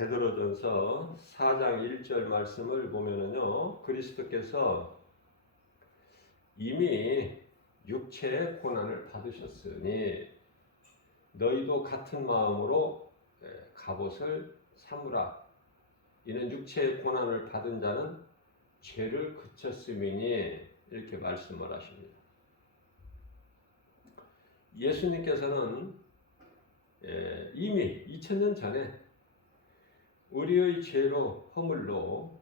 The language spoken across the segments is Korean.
베드로전서 4장 1절 말씀을 보면은요, 그리스도께서 이미 육체의 고난을 받으셨으니 너희도 같은 마음으로 갑옷을 삼으라. 이는 육체의 고난을 받은 자는 죄를 그쳤음이니, 이렇게 말씀을 하십니다. 예수님께서는 이미 2000년 전에 우리의 죄로 허물로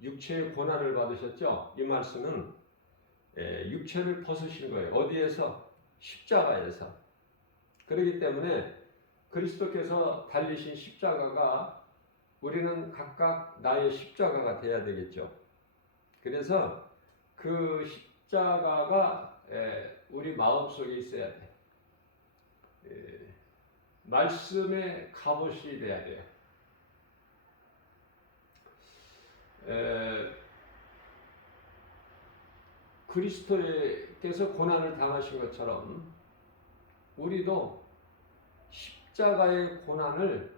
육체의 고난을 받으셨죠. 이 말씀은 육체를 벗으신 거예요. 어디에서? 십자가에서. 그렇기 때문에 그리스도께서 달리신 십자가가 우리는 각각 나의 십자가가 돼야 되겠죠. 그래서 그 십자가가 우리 마음속에 있어야 돼. 말씀의 갑옷이 돼야 돼요. 그리스도께서 고난을 당하신 것처럼 우리도 십자가의 고난을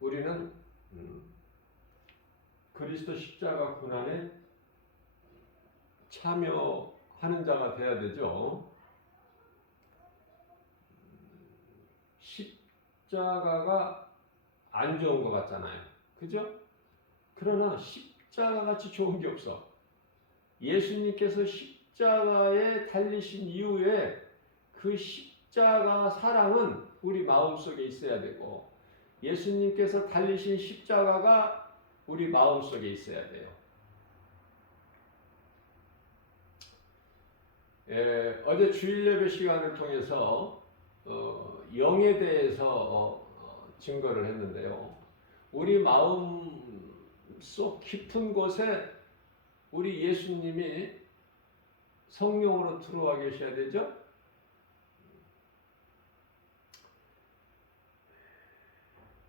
우리는 그리스도 십자가 고난에 참여하는 자가 되어야 되죠. 십자가가 안 좋은 것 같잖아요. 그죠? 그러나 십자가 같이 좋은 게 없어. 예수님께서 십자가에 달리신 이후에 그 십자가 사랑은 우리 마음속에 있어야 되고, 예수님께서 달리신 십자가가 우리 마음속에 있어야 돼요. 어제 주일 예배 시간을 통해서 영에 대해서 증거를 했는데요. 우리 마음 속 깊은 곳에 우리 예수님이 성령으로 들어와 계셔야 되죠.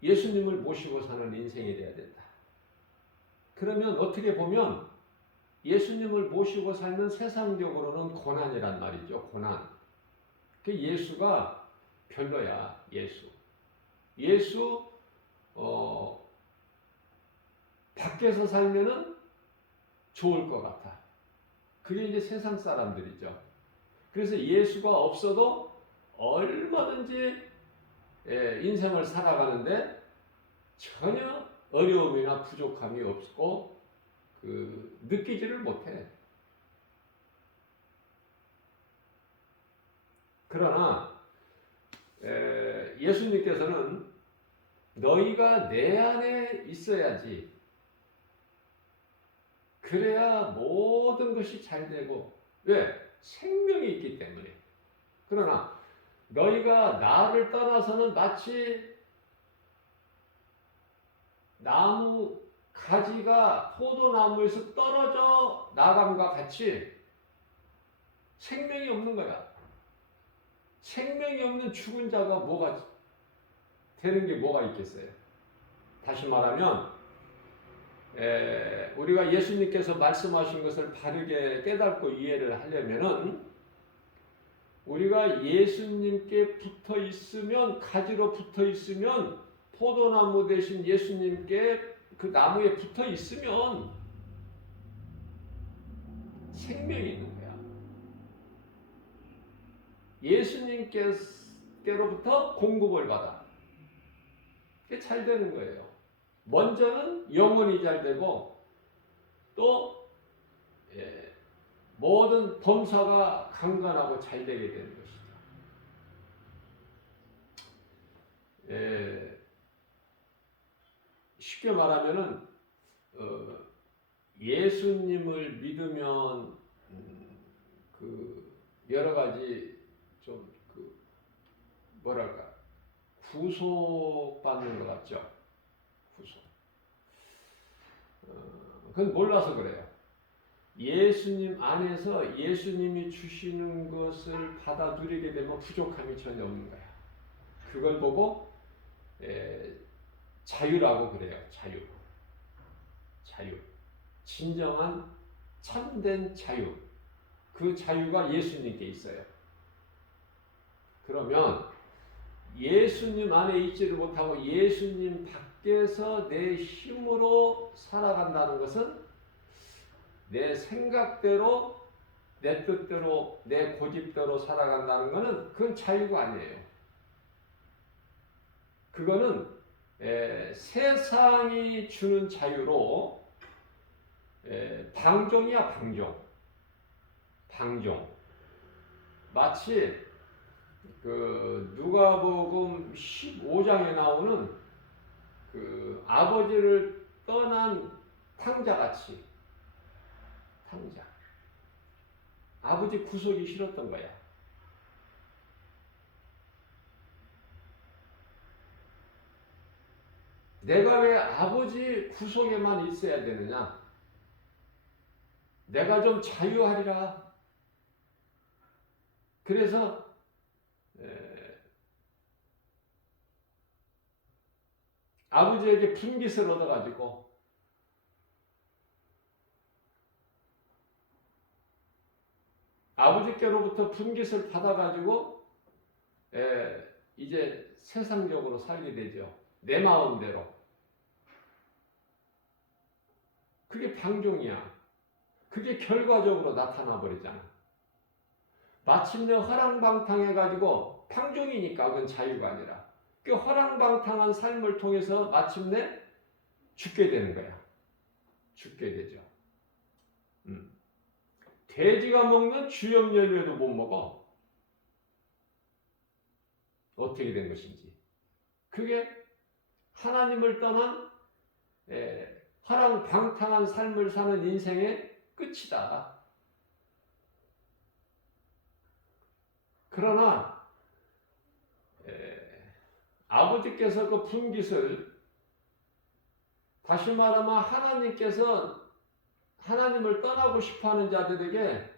예수님을 모시고 사는 인생이 돼야 된다. 그러면 어떻게 보면 예수님을 모시고 살면 세상적으로는 고난이란 말이죠. 고난. 그 예수가 별로야. 예수 밖에서 살면은 좋을 것 같아. 그게 이제 세상 사람들이죠. 그래서 예수가 없어도 얼마든지 인생을 살아가는데 전혀 어려움이나 부족함이 없고 느끼지를 못해. 그러나 예수님께서는 너희가 내 안에 있어야지. 그래야 모든 것이 잘 되고. 왜? 생명이 있기 때문에. 그러나 너희가 나를 떠나서는 마치 나무 가지가 포도나무에서 떨어져 나감과 같이 생명이 없는 거야. 생명이 없는 죽은 자가 뭐가 되는 게 뭐가 있겠어요? 다시 말하면 우리가 예수님께서 말씀하신 것을 바르게 깨닫고 이해를 하려면은 우리가 예수님께 붙어 있으면, 가지로 붙어 있으면, 포도나무 대신 예수님께 그 나무에 붙어 있으면 생명이 있는 거야. 예수님께로부터 공급을 받아. 그게 잘 되는 거예요. 먼저는 영혼이 잘 되고, 또 모든 범사가 강건하고 잘 되게 되는 것이죠. 쉽게 말하면은 예수님을 믿으면 여러 가지 좀 뭐랄까 구속받는 것 같죠. 구속. 그건 몰라서 그래요. 예수님 안에서 예수님이 주시는 것을 받아 누리게 되면 부족함이 전혀 없는 거야. 그걸 보고 자유라고 그래요. 자유. 진정한 참된 자유. 그 자유가 예수님께 있어요. 그러면 예수님 안에 있지를 못하고 예수님 밖에서 내 힘으로 살아간다는 것은 내 생각대로, 내 뜻대로, 내 고집대로 살아간다는 것은 그건 자유가 아니에요. 그거는 세상이 주는 자유로 방종이야, 방종. 마치 그 누가복음 15장에 나오는 그 아버지를 떠난 탕자같이, 탕자. 아버지 구속이 싫었던 거야. 내가 왜 아버지 구속에만 있어야 되느냐? 내가 좀 자유하리라. 그래서 아버지에게 분깃을 얻어가지고 아버지께로부터 분깃을 받아가지고 이제 세상적으로 살게 되죠. 내 마음대로. 그게 방종이야. 그게 결과적으로 나타나 버리잖아. 마침내 허랑방탕해가지고 방종이니까 그건 자유가 아니라 그 허랑방탕한 삶을 통해서 마침내 죽게 되는 거야. 죽게 되죠. 돼지가 먹는 주염연료도 못 먹어. 어떻게 된 것인지. 그게 하나님을 떠난 허랑방탕한 삶을 사는 인생의 끝이다. 그러나 아버지께서 그 분깃을, 다시 말하면 하나님께서 하나님을 떠나고 싶어하는 자들에게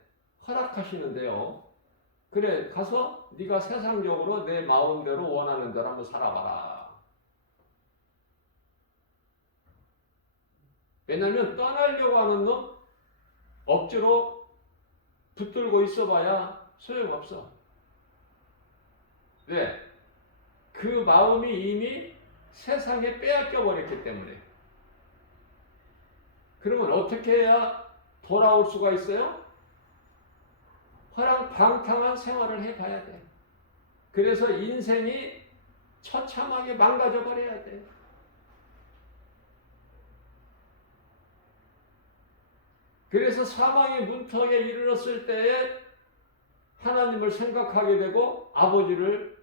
허락하시는데요. 그래, 가서 네가 세상적으로 내 마음대로 원하는 대로 한번 살아봐라. 왜냐하면 떠나려고 하는 놈 억지로 붙들고 있어봐야 소용없어. 왜? 그 마음이 이미 세상에 빼앗겨 버렸기 때문에. 그러면 어떻게 해야 돌아올 수가 있어요? 허랑방탕한 생활을 해봐야 돼. 그래서 인생이 처참하게 망가져 버려야 돼. 그래서 사망의 문턱에 이르렀을 때에 하나님을 생각하게 되고 아버지를,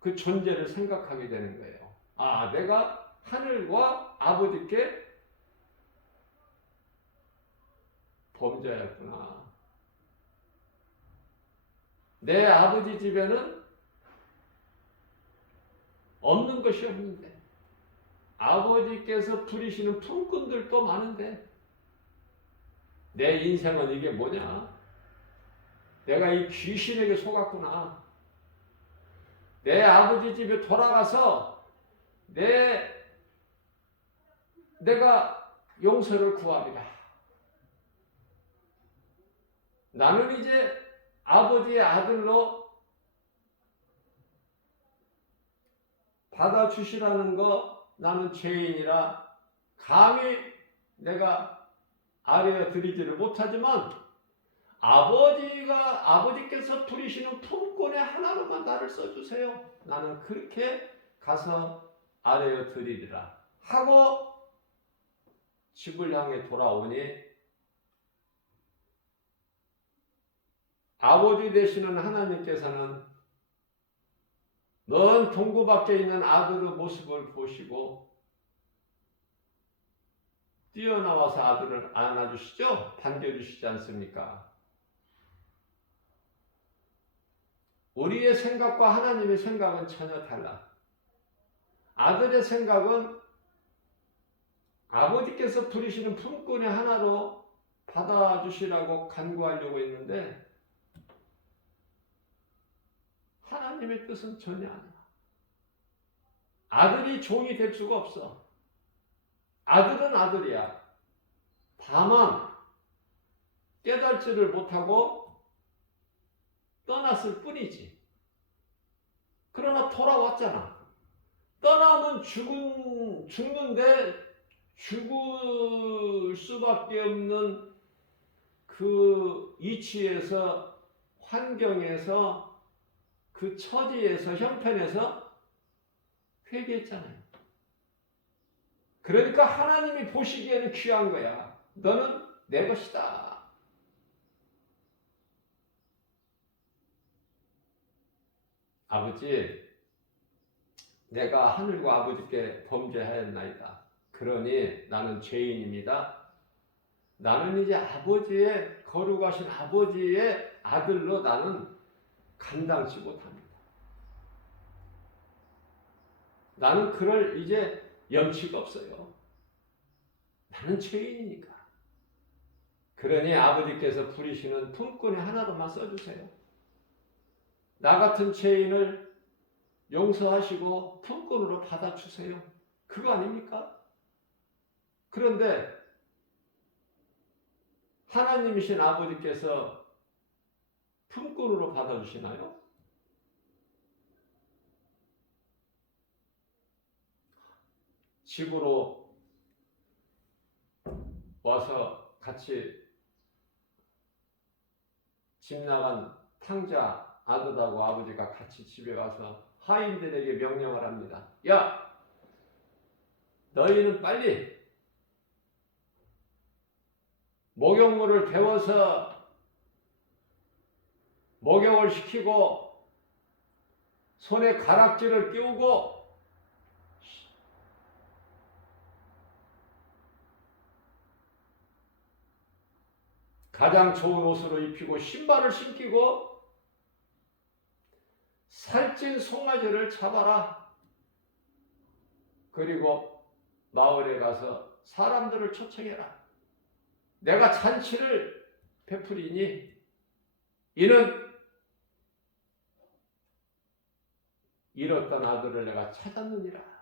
그 존재를 생각하게 되는 거예요. 아, 내가 하늘과 아버지께 범죄였구나. 내 아버지 집에는 없는 것이 없는데, 아버지께서 부리시는 품꾼들도 많은데, 내 인생은 이게 뭐냐? 내가 이 귀신에게 속았구나. 내 아버지 집에 돌아가서 내가 용서를 구하리라. 나는 이제 아버지의 아들로 받아주시라는 거, 나는 죄인이라 감히 내가 아뢰어 드리지를 못하지만 아버지께서 부리시는 품꾼의 하나로만 나를 써주세요. 나는 그렇게 가서 아뢰어 드리리라 하고 집을 향해 돌아오니 아버지 되시는 하나님께서는 먼 동구 밖에 있는 아들의 모습을 보시고 뛰어나와서 아들을 안아주시죠? 반겨주시지 않습니까? 우리의 생각과 하나님의 생각은 전혀 달라. 아들의 생각은 아버지께서 부리시는 품꾼의 하나로 받아주시라고 간구하려고 했는데 하나님의 뜻은 전혀 아니야. 아들이 종이 될 수가 없어. 아들은 아들이야. 다만 깨닫지를 못하고 떠났을 뿐이지. 그러나 돌아왔잖아. 떠나면 죽는데 죽을 수밖에 없는 그 이치에서, 환경에서, 그 처지에서, 형편에서 회개했잖아요. 그러니까 하나님이 보시기에는 귀한 거야. 너는 내 것이다. 아버지, 내가 하늘과 아버지께 범죄하였나이다. 그러니 나는 죄인입니다. 나는 이제 아버지의, 거룩하신 아버지의 아들로 나는 감당치 못합니다. 나는 그럴 이제 염치가 없어요. 나는 죄인이니까. 그러니 아버지께서 부리시는 품꾼에 하나로만 써주세요. 나 같은 죄인을 용서하시고 품꾼으로 받아주세요. 그거 아닙니까? 그런데 하나님이신 아버지께서 품꾼으로 받아주시나요? 집으로 와서 같이 집 나간 탕자 아들하고 아버지가 같이 집에 가서 하인들에게 명령을 합니다. 야! 너희는 빨리 목욕물을 데워서 목욕을 시키고 손에 가락지를 끼우고 가장 좋은 옷으로 입히고 신발을 신기고 살찐 송아지를 잡아라. 그리고 마을에 가서 사람들을 초청해라. 내가 잔치를 베푸리니 이는 잃었던 아들을 내가 찾았느니라.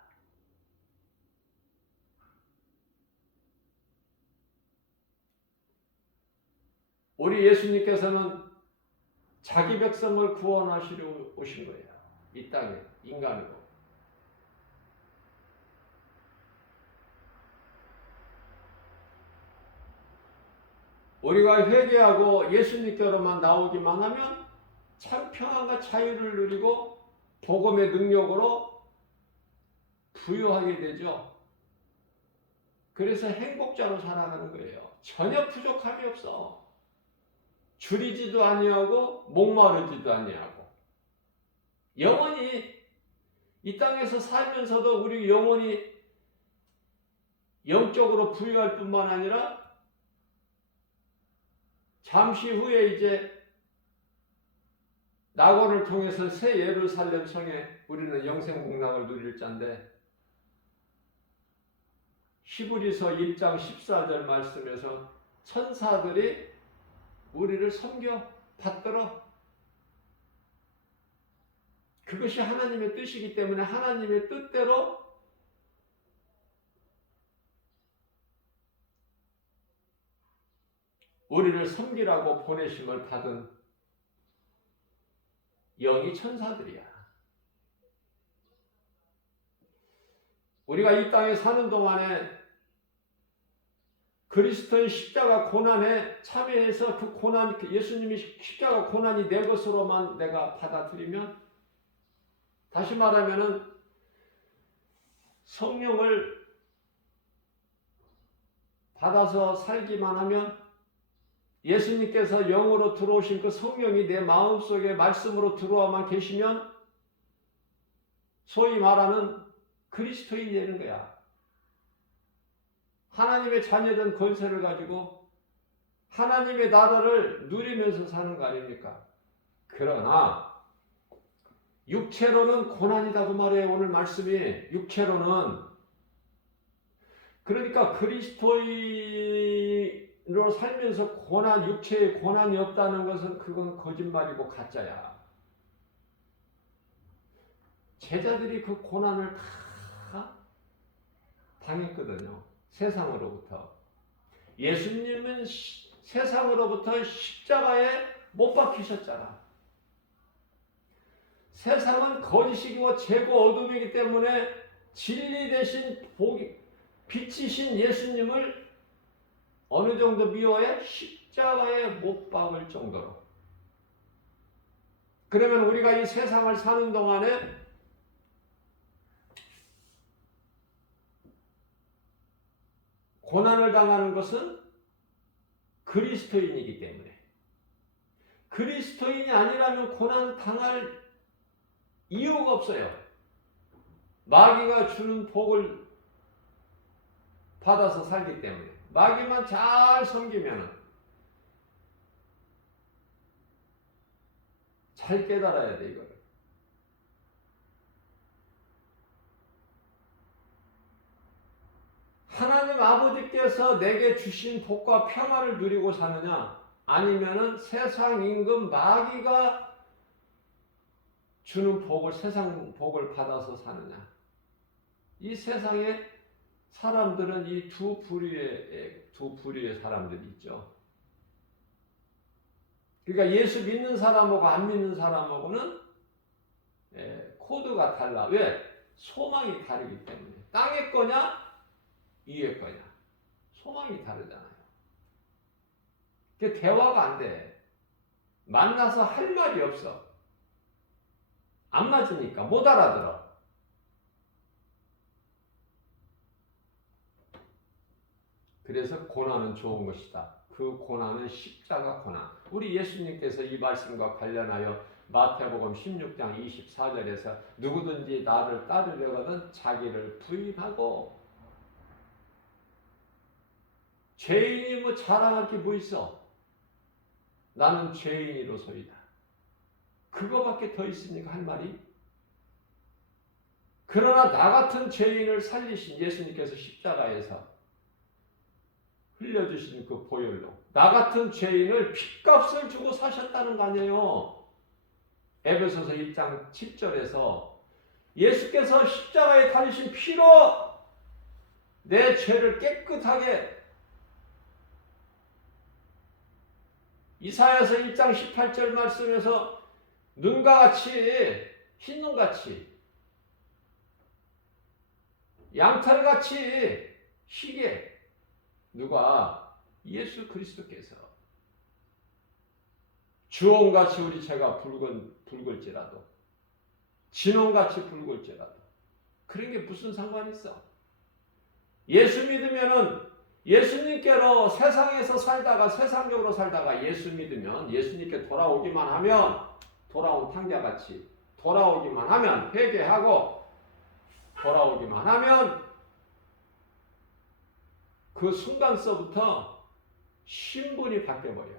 우리 예수님께서는 자기 백성을 구원하시려 오신 거예요. 이 땅에 인간으로. 우리가 회개하고 예수님께로만 나오기만 하면 참 평안과 자유를 누리고 복음의 능력으로 부유하게 되죠. 그래서 행복자로 살아가는 거예요. 전혀 부족함이 없어. 줄이지도 아니하고 목마르지도 아니하고 영원히 이 땅에서 살면서도 우리 영혼이 영적으로 부유할 뿐만 아니라 잠시 후에 이제 낙원을 통해서 새 예루살렘 성에 우리는 영생복락을 누릴 자인데 히브리서 1장 14절 말씀에서 천사들이 우리를 섬겨 받들어. 그것이 하나님의 뜻이기 때문에 하나님의 뜻대로 우리를 섬기라고 보내심을 받은 영이 천사들이야. 우리가 이 땅에 사는 동안에 그리스도의 십자가 고난에 참여해서 그 고난, 예수님이 십자가 고난이 내 것으로만 내가 받아들이면, 다시 말하면은 성령을 받아서 살기만 하면, 예수님께서 영으로 들어오신 그 성령이 내 마음속에 말씀으로 들어와만 계시면 소위 말하는 그리스도인이 되는 거야. 하나님의 자녀된 권세를 가지고 하나님의 나라를 누리면서 사는 거 아닙니까? 그러나 육체로는 고난이다고 말해요. 오늘 말씀이 육체로는. 그러니까 그리스도인으로 살면서 고난, 육체에 고난이 없다는 것은 그건 거짓말이고 가짜야. 제자들이 그 고난을 다 당했거든요. 세상으로부터. 예수님은 세상으로부터 십자가에 못 박히셨잖아. 세상은 거짓이고 죄고 어둠이기 때문에 진리 대신 빛이신 예수님을 어느 정도 미워해? 십자가에 못 박을 정도로. 그러면 우리가 이 세상을 사는 동안에 고난을 당하는 것은 그리스도인이기 때문에. 그리스도인이 아니라면 고난 당할 이유가 없어요. 마귀가 주는 복을 받아서 살기 때문에. 마귀만 잘 섬기면 잘 깨달아야 돼, 이거를. 하나님 아버지께서 내게 주신 복과 평안을 누리고 사느냐, 아니면은 세상 임금 마귀가 주는 복을, 세상 복을 받아서 사느냐. 이 세상에 사람들은 이 두 부류의 사람들이 있죠. 그러니까 예수 믿는 사람하고 안 믿는 사람하고는 코드가 달라. 왜? 소망이 다르기 때문에. 땅의 거냐? 위의 거냐? 소망이 다르잖아요. 그게 대화가 안 돼. 만나서 할 말이 없어. 안 맞으니까 못 알아들어. 그래서 고난은 좋은 것이다. 그 고난은 십자가 고난. 우리 예수님께서 이 말씀과 관련하여 마태복음 16장 24절에서 누구든지 나를 따르려거든 자기를 부인하고. 죄인이 뭐 자랑할 게 뭐 있어? 나는 죄인이로소이다. 그거밖에 더 있습니까? 할 말이? 그러나 나 같은 죄인을 살리신 예수님께서 십자가에서 흘려주신 그 보혈로 나 같은 죄인을 핏값을 주고 사셨다는 거 아니에요. 에베소서 1장 7절에서 예수께서 십자가에 달리신 피로 내 죄를 깨끗하게, 이사야서 1장 18절 말씀에서 눈과 같이, 흰눈같이, 양털같이 희게, 누가? 예수 그리스도께서. 주홍같이 우리 죄가 붉을지라도, 진홍같이 붉을지라도. 그런 게 무슨 상관이 있어? 예수 믿으면은 예수님께로 세상에서 살다가, 세상적으로 살다가 예수 믿으면, 예수님께 돌아오기만 하면, 돌아온 탕자같이 돌아오기만 하면, 회개하고 돌아오기만 하면 그 순간서부터 신분이 바뀌어버려.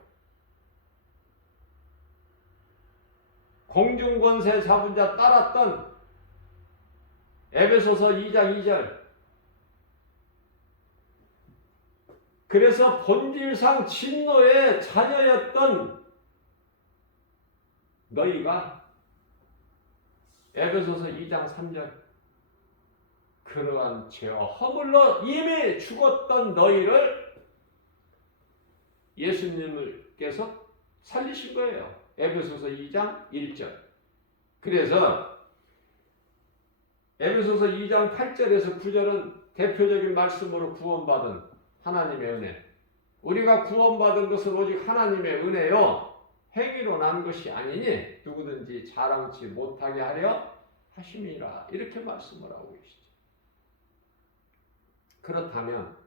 공중권세 잡은 자 따랐던 에베소서 2장 2절. 그래서 본질상 진노의 자녀였던 너희가, 에베소서 2장 3절, 그러한 죄와 허물로 이미 죽었던 너희를 예수님께서 살리신 거예요. 에베소서 2장 1절. 그래서 에베소서 2장 8절에서 9절은 대표적인 말씀으로 구원받은 하나님의 은혜. 우리가 구원받은 것은 오직 하나님의 은혜요, 행위로 난 것이 아니니 누구든지 자랑치 못하게 하려 하심이라. 이렇게 말씀을 하고 계시죠. 그렇다면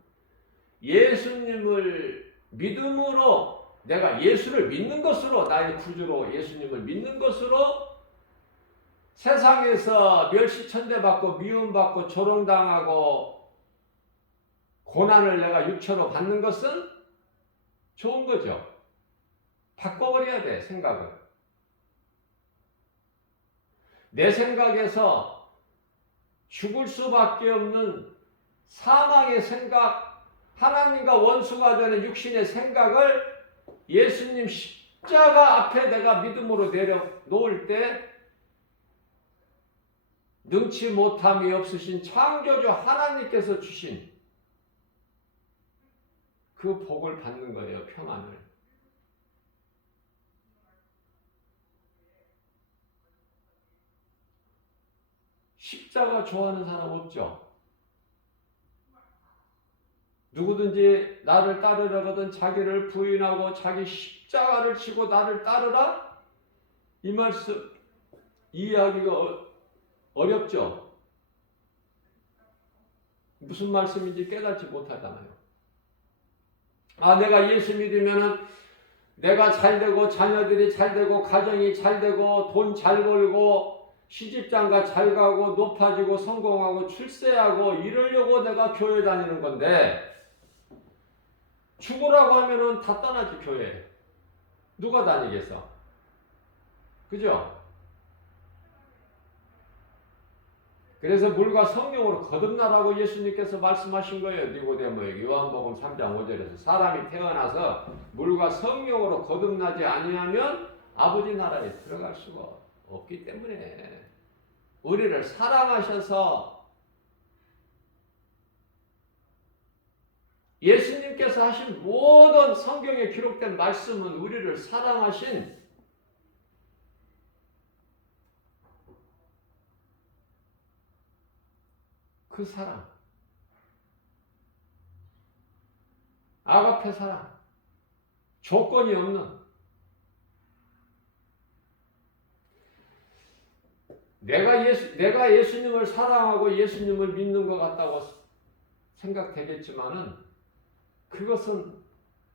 예수님을 믿음으로, 내가 예수를 믿는 것으로, 나의 구주로 예수님을 믿는 것으로 세상에서 멸시천대받고 미움받고 조롱당하고 고난을 내가 육체로 받는 것은 좋은 거죠. 바꿔버려야 돼, 생각을. 내 생각에서 죽을 수밖에 없는 사망의 생각, 하나님과 원수가 되는 육신의 생각을 예수님 십자가 앞에 내가 믿음으로 내려놓을 때 능치 못함이 없으신 창조주 하나님께서 주신 그 복을 받는 거예요, 평안을. 십자가 좋아하는 사람 없죠? 누구든지 나를 따르려거든 자기를 부인하고 자기 십자가를 지고 나를 따르라? 이 말씀 이해하기가 어렵죠? 무슨 말씀인지 깨닫지 못하잖아요. 내가 예수 믿으면은 내가 잘되고 자녀들이 잘되고 가정이 잘되고 돈 잘 벌고 시집장가 잘 가고 높아지고 성공하고 출세하고 이러려고 내가 교회 다니는 건데 죽으라고 하면은 다 떠나지 교회. 누가 다니겠어? 그죠? 그래서 물과 성령으로 거듭나라고 예수님께서 말씀하신 거예요. 니고데모에게 요한복음 3장 5절에서 사람이 태어나서 물과 성령으로 거듭나지 아니하면 아버지 나라에 들어갈 수가 없기 때문에 우리를 사랑하셔서 예수님께서 하신 모든 성경에 기록된 말씀은 우리를 사랑하신 그 사랑, 아가페 사랑, 조건이 없는 내가 예수님을 사랑하고 예수님을 믿는 것 같다고 생각되겠지만은 그것은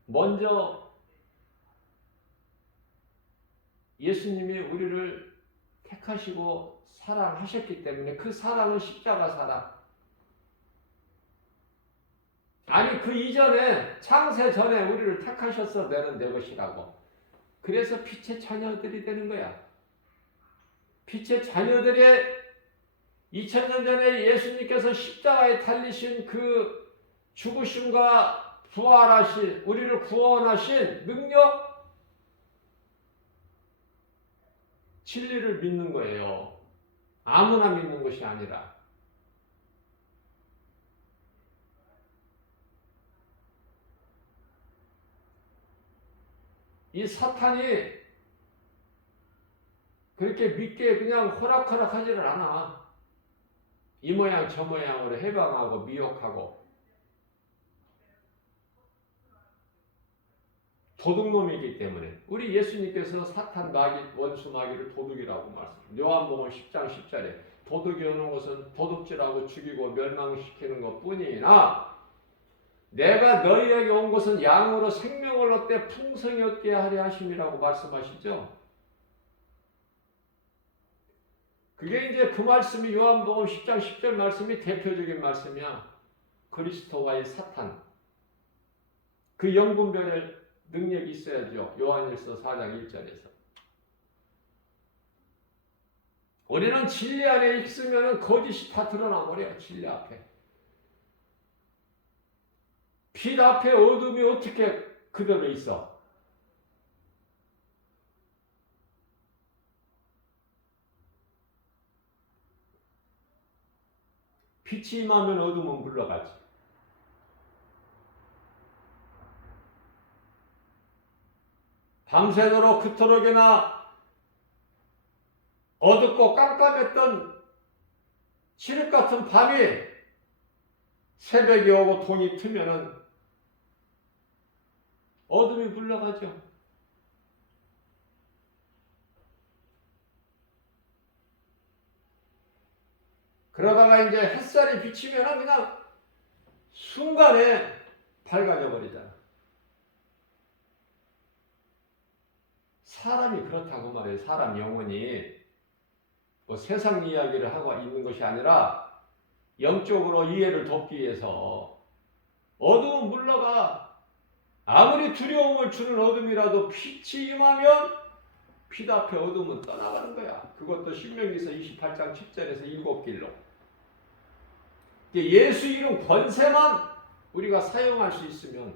먼저 예수님이 우리를 택하시고 사랑하셨기 때문에 그 사랑은 십자가 사랑. 아니 그 이전에 창세 전에 우리를 택하셔서 내는 것이라고. 그래서 빛의 자녀들이 되는 거야. 빛의 자녀들의 2000년 전에 예수님께서 십자가에 달리신 그 죽으심과 부활하신 우리를 구원하신 능력 진리를 믿는 거예요. 아무나 믿는 것이 아니라. 이 사탄이 그렇게 믿게 그냥 호락호락 하지를 않아. 이 모양 저 모양으로 해방하고 미혹하고 도둑놈이기 때문에 우리 예수님께서 사탄 마귀 원수 마귀를 도둑이라고 말씀하셨어요. 요한복음 10장 10절에 도둑이 오는 것은 도둑질하고 죽이고 멸망시키는 것뿐이나 내가 너희에게 온 것은 양으로 생명을 얻되 풍성히 얻게 하려 하심이라고 말씀하시죠. 그게 이제 그 말씀이 요한복음 10장 10절 말씀이 대표적인 말씀이야. 그리스도와의 사탄. 그 영분별의 능력이 있어야죠. 요한일서 4장 1절에서. 우리는 진리 안에 있으면 거짓이 다 드러나 버려요. 진리 앞에. 빛 앞에 어둠이 어떻게 그대로 있어? 빛이 임하면 어둠은 물러가지. 밤새도록 그토록이나 어둡고 깜깜했던 칠흑 같은 밤이 새벽이 오고 동이 트면은 어둠이 물러가죠. 그러다가 이제 햇살이 비치면 그냥 순간에 밝아져 버리잖아. 사람이 그렇다고 말해요. 사람 영혼이 뭐 세상 이야기를 하고 있는 것이 아니라 영적으로 이해를 돕기 위해서 어두운 물러가. 아무리 두려움을 주는 어둠이라도 빛이 임하면 빛 앞에 어둠은 떠나가는 거야. 그것도 신명기서 28장 10절에서 7길로. 예수 이름 권세만 우리가 사용할 수 있으면,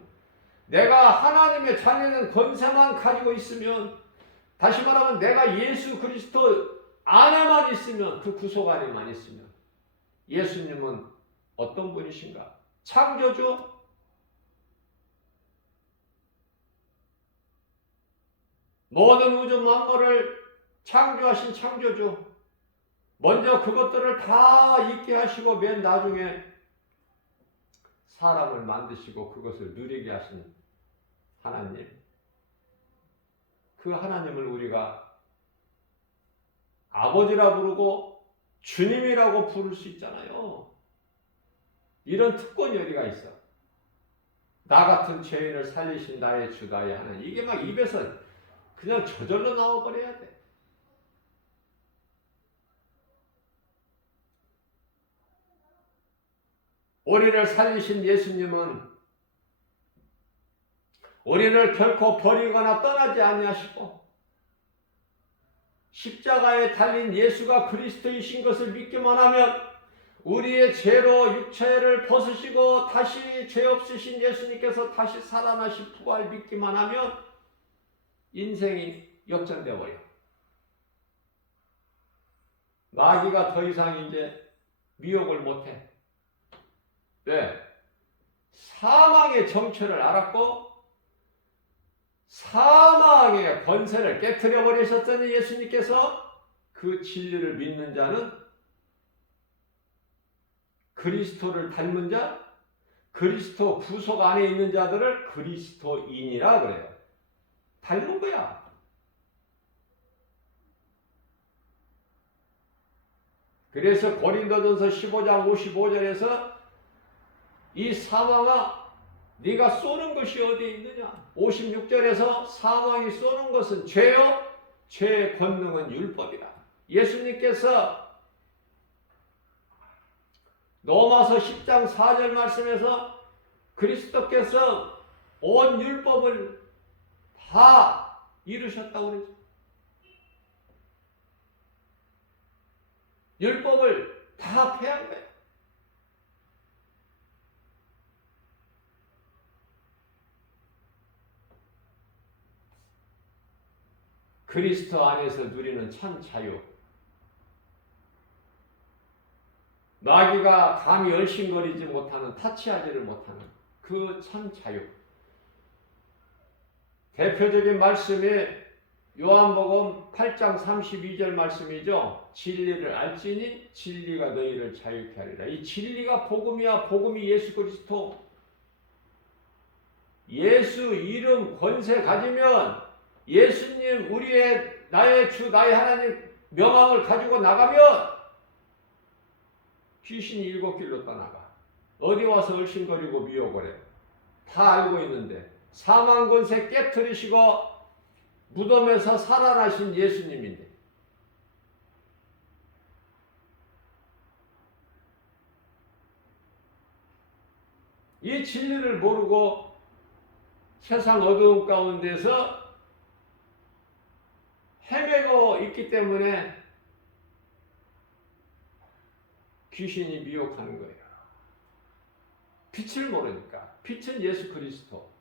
내가 하나님의 자녀는 권세만 가지고 있으면, 다시 말하면 내가 예수 그리스도 안에만 있으면, 그 구속 안에만 있으면, 예수님은 어떤 분이신가? 창조주? 모든 우주 만물을 창조하신 창조주, 먼저 그것들을 다 있게 하시고 맨 나중에 사람을 만드시고 그것을 누리게 하신 하나님. 그 하나님을 우리가 아버지라 부르고 주님이라고 부를 수 있잖아요. 이런 특권이 어디가 있어? 나 같은 죄인을 살리신 나의 주 나의 하나님. 이게 막 입에서 그냥 저절로 나와버려야 돼. 우리를 살리신 예수님은 우리를 결코 버리거나 떠나지 아니하시고 십자가에 달린 예수가 그리스도이신 것을 믿기만 하면 우리의 죄로 육체를 벗으시고 다시 죄 없으신 예수님께서 다시 살아나신 부활 믿기만 하면 인생이 역전되어 버려. 마귀가 더 이상 이제 미혹을 못해. 왜? 사망의 정체를 알았고 사망의 권세를 깨트려 버리셨더니 예수님께서 그 진리를 믿는 자는 그리스도를 닮은 자, 그리스도 구속 안에 있는 자들을 그리스도인이라 그래요. 닮은 거야. 그래서 고린도전서 15장 55절에서 이 사망아 네가 쏘는 것이 어디에 있느냐? 56절에서 사망이 쏘는 것은 죄요, 죄의 권능은 율법이라. 예수님께서 로마서 10장 4절 말씀에서 그리스도께서 온 율법을 다 이루셨다고 그러죠. 율법을 다 폐한 거예요. 그리스도 안에서 누리는 참 자유. 마귀가 감히 얼씬거리지 못하는, 타치하지를 못하는 그 참 자유. 대표적인 말씀이 요한복음 8장 32절 말씀이죠. 진리를 알지니 진리가 너희를 자유케 하리라. 이 진리가 복음이야. 복음이 예수 그리스도. 예수 이름 권세 가지면 예수님 우리의 나의 주 나의 하나님 명함을 가지고 나가면 귀신이 일곱 길로 떠나가. 어디 와서 얼씬거리고 미혹을 해. 다 알고 있는데 사망 권세 깨트리시고 무덤에서 살아나신 예수님인데 이 진리를 모르고 세상 어두운 가운데서 헤매고 있기 때문에 귀신이 미혹하는 거예요. 빛을 모르니까. 빛은 예수 그리스도.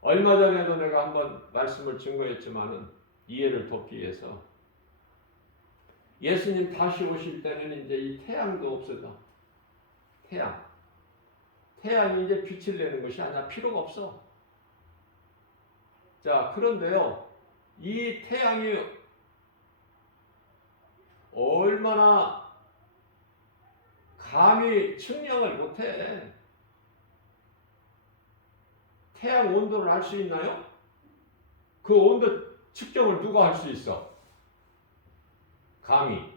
얼마 전에도 내가 한번 말씀을 증거했지만은 이해를 돕기 위해서 예수님 다시 오실 때는 이제 이 태양도 없어져. 태양이 이제 빛을 내는 것이 아니라 필요가 없어. 자, 그런데요, 이 태양이 얼마나 감히 측량을 못해. 태양 온도를 알 수 있나요? 그 온도 측정을 누가 할 수 있어? 감히.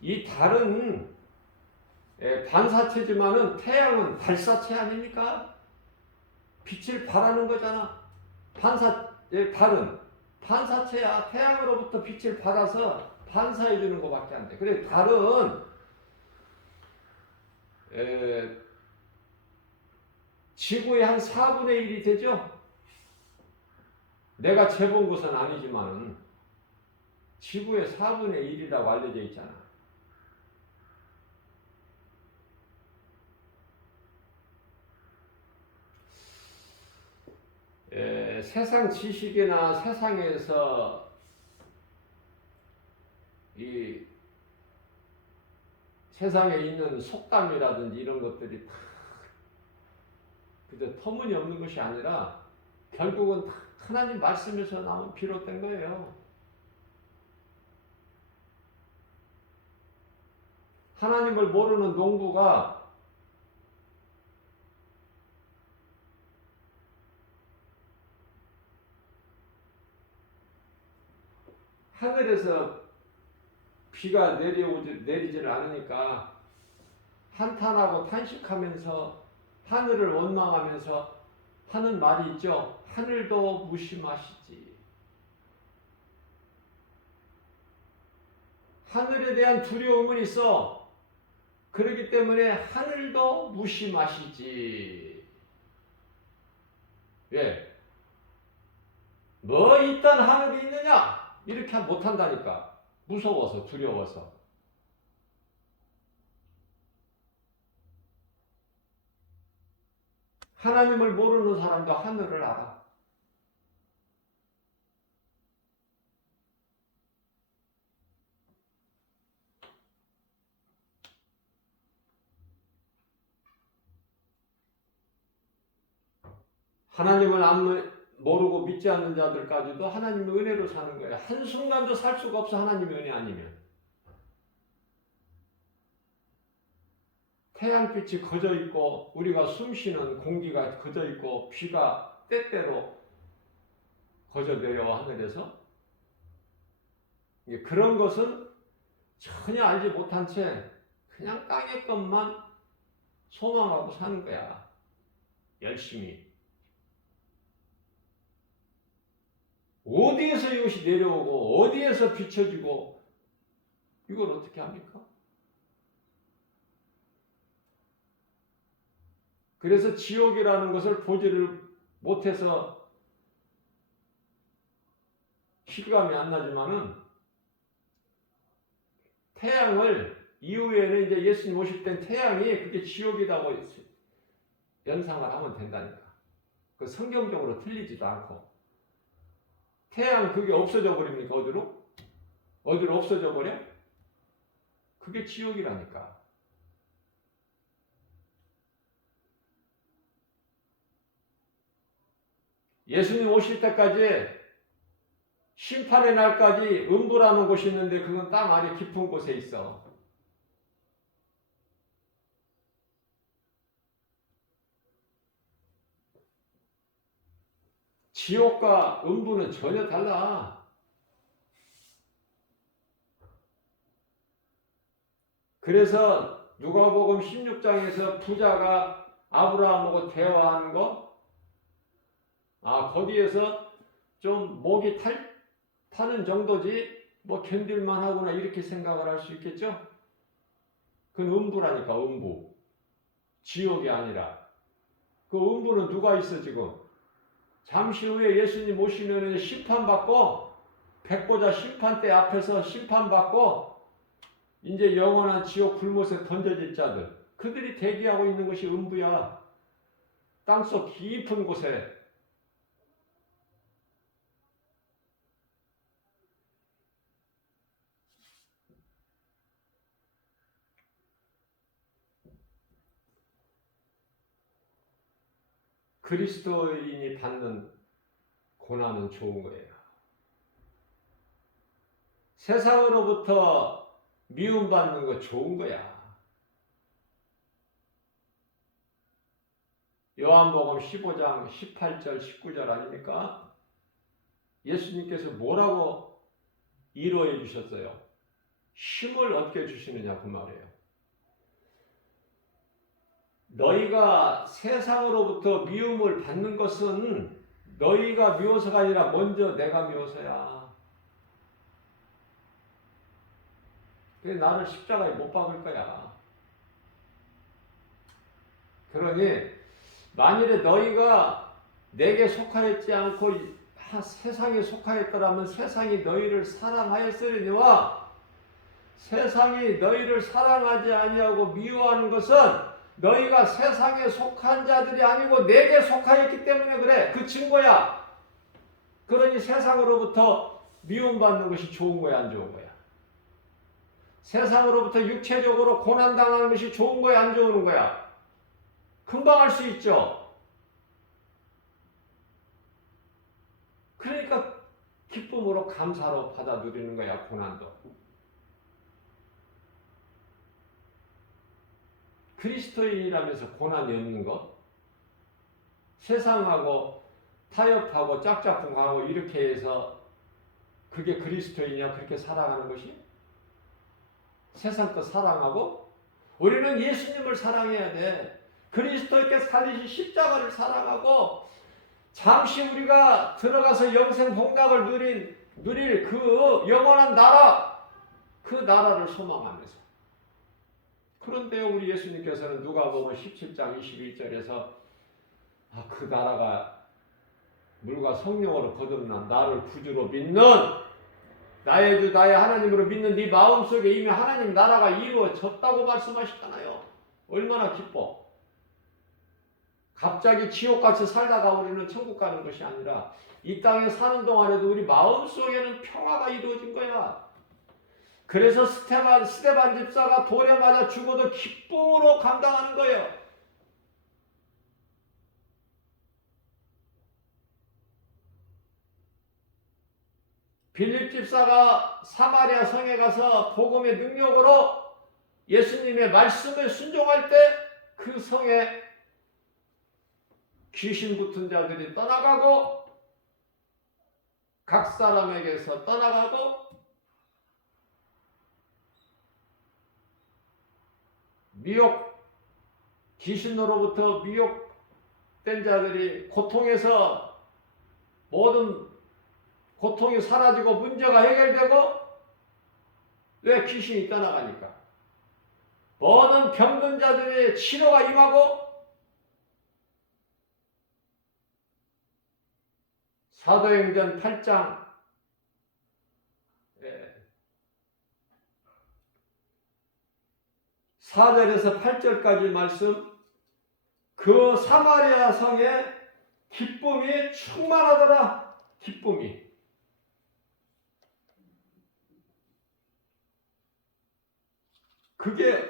이 달은 반사체지만은 태양은 발사체 아닙니까? 빛을 발하는 거잖아. 달은 반사체야. 태양으로부터 빛을 받아서 반사해 주는 것밖에 안 돼. 그래 달은 지구의 한 4분의 1이 되죠? 내가 재본 것은 아니지만 지구의 4분의 1이라고 알려져 있잖아. 세상 지식이나 세상에서 이 세상에 있는 속담이라든지 이런 것들이 다 그저 터무니없는 것이 아니라 결국은 다 하나님 말씀에서 나온 비롯된 거예요. 하나님을 모르는 농부가 하늘에서 비가 내리지를 않으니까 한탄하고 탄식하면서 하늘을 원망하면서 하는 말이 있죠. 하늘도 무심하시지. 하늘에 대한 두려움은 있어. 그렇기 때문에 하늘도 무심하시지. 왜? 뭐 있던 하늘이 있느냐? 이렇게 못한다니까. 무서워서, 두려워서. 하나님을 모르는 사람도 하늘을 알아. 하나님을 모르고 믿지 않는 자들까지도 하나님의 은혜로 사는 거예요. 한순간도 살 수가 없어, 하나님의 은혜 아니면. 태양빛이 거저 있고 우리가 숨쉬는 공기가 거저 있고 비가 때때로 거저 내려와 하늘에서 그런 것은 전혀 알지 못한 채 그냥 땅의 것만 소망하고 사는 거야. 열심히. 어디에서 이것이 내려오고 어디에서 비춰지고 이걸 어떻게 합니까? 그래서 지옥이라는 것을 보지를 못해서 실감이 안 나지만은 태양을 이후에는 이제 예수님 오실 땐 태양이 그게 지옥이라고 연상을 하면 된다니까. 그 성경적으로 틀리지도 않고. 태양 그게 없어져 버립니까? 어디로? 어디로 없어져 버려? 그게 지옥이라니까. 예수님 오실 때까지 심판의 날까지 음부라는 곳이 있는데 그건 땅 아래 깊은 곳에 있어. 지옥과 음부는 전혀 달라. 그래서 누가복음 16장에서 부자가 아브라함하고 대화하는 거, 거기에서 좀 목이 타는 정도지 뭐 견딜만 하구나 이렇게 생각을 할 수 있겠죠? 그건 음부라니까. 음부. 지옥이 아니라. 그 음부는 누가 있어 지금? 잠시 후에 예수님 오시면 심판받고 백보자 심판대 앞에서 심판받고 이제 영원한 지옥 불못에 던져질 자들, 그들이 대기하고 있는 것이 음부야. 땅속 깊은 곳에. 그리스도인이 받는 고난은 좋은 거예요. 세상으로부터 미움받는 거 좋은 거야. 요한복음 15장 18절 19절 아닙니까? 예수님께서 뭐라고 위로해 주셨어요? 힘을 얻게 주시느냐 그 말이에요. 너희가 세상으로부터 미움을 받는 것은 너희가 미워서가 아니라 먼저 내가 미워서야. 그래서 나를 십자가에 못 박을 거야. 그러니 만일에 너희가 내게 속하였지 않고 세상에 속하였더라면 세상이 너희를 사랑하였으려니와 세상이 너희를 사랑하지 아니하고 미워하는 것은 너희가 세상에 속한 자들이 아니고 내게 속하였기 때문에 그래. 그 증거야. 그러니 세상으로부터 미움받는 것이 좋은 거야, 안 좋은 거야? 세상으로부터 육체적으로 고난당하는 것이 좋은 거야, 안 좋은 거야? 금방 할 수 있죠. 그러니까 기쁨으로 감사로 받아 누리는 거야, 고난도. 그리스도인이라면서 고난이 없는 거? 세상하고 타협하고 짝짝꿍하고 이렇게 해서 그게 그리스도인이야? 그렇게 살아가는 것이? 세상 거 사랑하고? 우리는 예수님을 사랑해야 돼. 그리스도께 살리신 십자가를 사랑하고 잠시 우리가 들어가서 영생 복락을 누릴 그 영원한 나라, 그 나라를 소망하면서. 그런데 우리 예수님께서는 누가복음 17장 21절에서 그 나라가 물과 성령으로 거듭난 나를 구주로 믿는 나의 주 나의 하나님으로 믿는 네 마음속에 이미 하나님 나라가 이루어졌다고 말씀하셨잖아요. 얼마나 기뻐. 갑자기 지옥같이 살다가 우리는 천국 가는 것이 아니라 이 땅에 사는 동안에도 우리 마음속에는 평화가 이루어진 거야. 그래서 스데반 집사가 돌에 맞아 죽어도 기쁨으로 감당하는 거예요. 빌립 집사가 사마리아 성에 가서 복음의 능력으로 예수님의 말씀을 순종할 때 그 성에 귀신 붙은 자들이 떠나가고 각 사람에게서 떠나가고 귀신으로부터 미혹된 자들이 고통에서 모든 고통이 사라지고 문제가 해결되고 왜 귀신이 떠나가니까 모든 병든 자들의 치료가 임하고 사도행전 8장 4절에서 8절까지 말씀 그 사마리아 성에 기쁨이 충만하더라. 기쁨이. 그게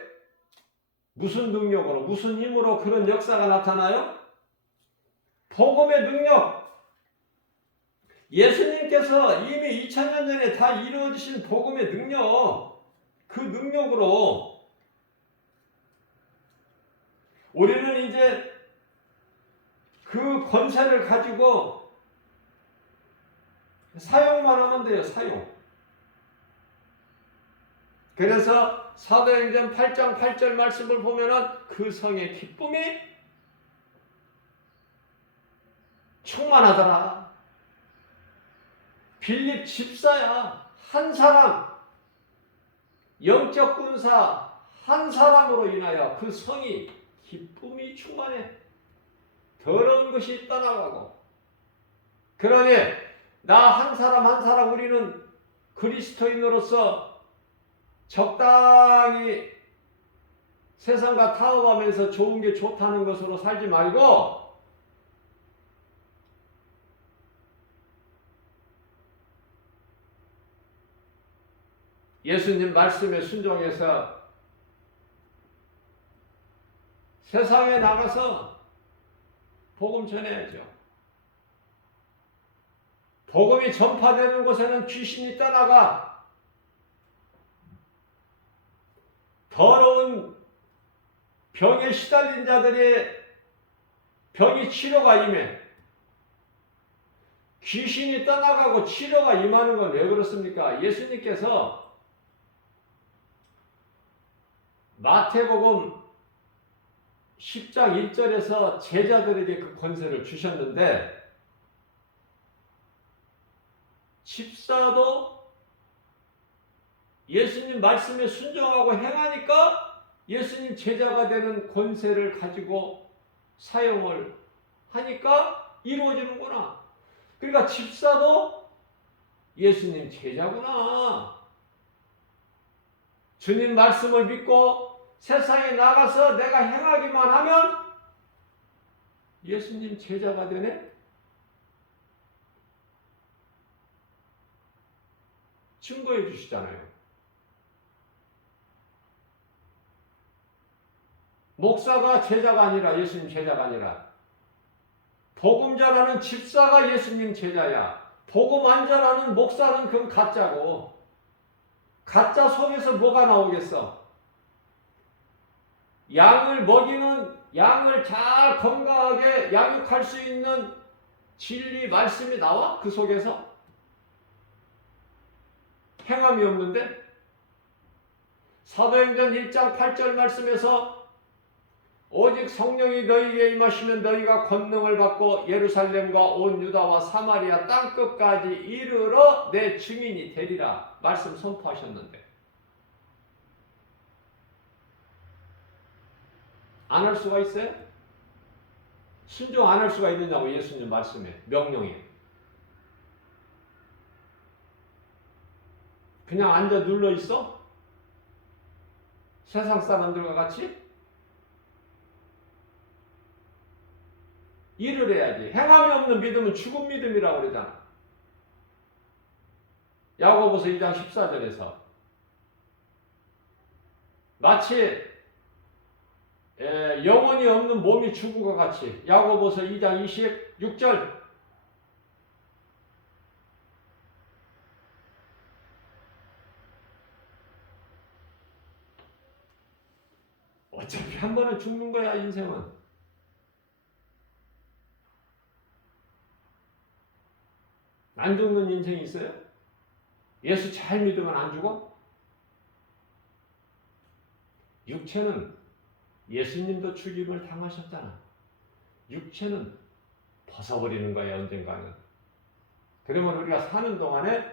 무슨 능력으로 무슨 힘으로 그런 역사가 나타나요? 복음의 능력. 예수님께서 이미 2000년 전에 다 이루어지신 복음의 능력, 그 능력으로 우리는 이제 그 권세를 가지고 사용만 하면 돼요. 사용. 그래서 사도행전 8장 8절 말씀을 보면은 그 성의 기쁨이 충만하더라. 빌립 집사야. 한 사람, 영적 군사 한 사람으로 인하여 그 성이 기쁨이 충만해. 더러운 것이 떠나가고. 그러니 나 한 사람 한 사람 우리는 그리스도인으로서 적당히 세상과 타협하면서 좋은 게 좋다는 것으로 살지 말고 예수님 말씀에 순종해서 세상에 나가서 복음 전해야죠. 복음이 전파되는 곳에는 귀신이 떠나가 더러운 병에 시달린 자들의 병이 치료가 임해. 귀신이 떠나가고 치료가 임하는 건 왜 그렇습니까? 예수님께서 마태복음 10장 1절에서 제자들에게 그 권세를 주셨는데 집사도 예수님 말씀에 순종하고 행하니까 예수님 제자가 되는 권세를 가지고 사용을 하니까 이루어지는구나. 그러니까 집사도 예수님 제자구나. 주님 말씀을 믿고 세상에 나가서 내가 행하기만 하면 예수님 제자가 되네? 증거해 주시잖아요. 목사가 제자가 아니라 예수님 제자가 아니라 복음 전하는 집사가 예수님 제자야. 복음 안 전하는 목사는 그건 가짜고. 가짜 속에서 뭐가 나오겠어? 양을 먹이는 양을 잘 건강하게 양육할 수 있는 진리 말씀이 나와? 그 속에서? 행함이 없는데? 사도행전 1장 8절 말씀에서 오직 성령이 너희에게 임하시면 너희가 권능을 받고 예루살렘과 온 유다와 사마리아 땅끝까지 이르러 내 증인이 되리라 말씀 선포하셨는데 안 할 수가 있어요? 순종 안 할 수가 있느냐고 예수님 말씀에 명령에 그냥 앉아 눌러 있어? 세상 사람들과 같이? 일을 해야지. 행함이 없는 믿음은 죽은 믿음이라고 그러잖아. 야고보서 2장 14절에서 마치 영혼이 없는 몸이 죽은 것 같이 야고보서 2장 26절 어차피 한 번은 죽는 거야 인생은. 안 죽는 인생이 있어요? 예수 잘 믿으면 안 죽어? 육체는 예수님도 죽임을 당하셨잖아. 육체는 벗어버리는 거야 언젠가는. 그러면 우리가 사는 동안에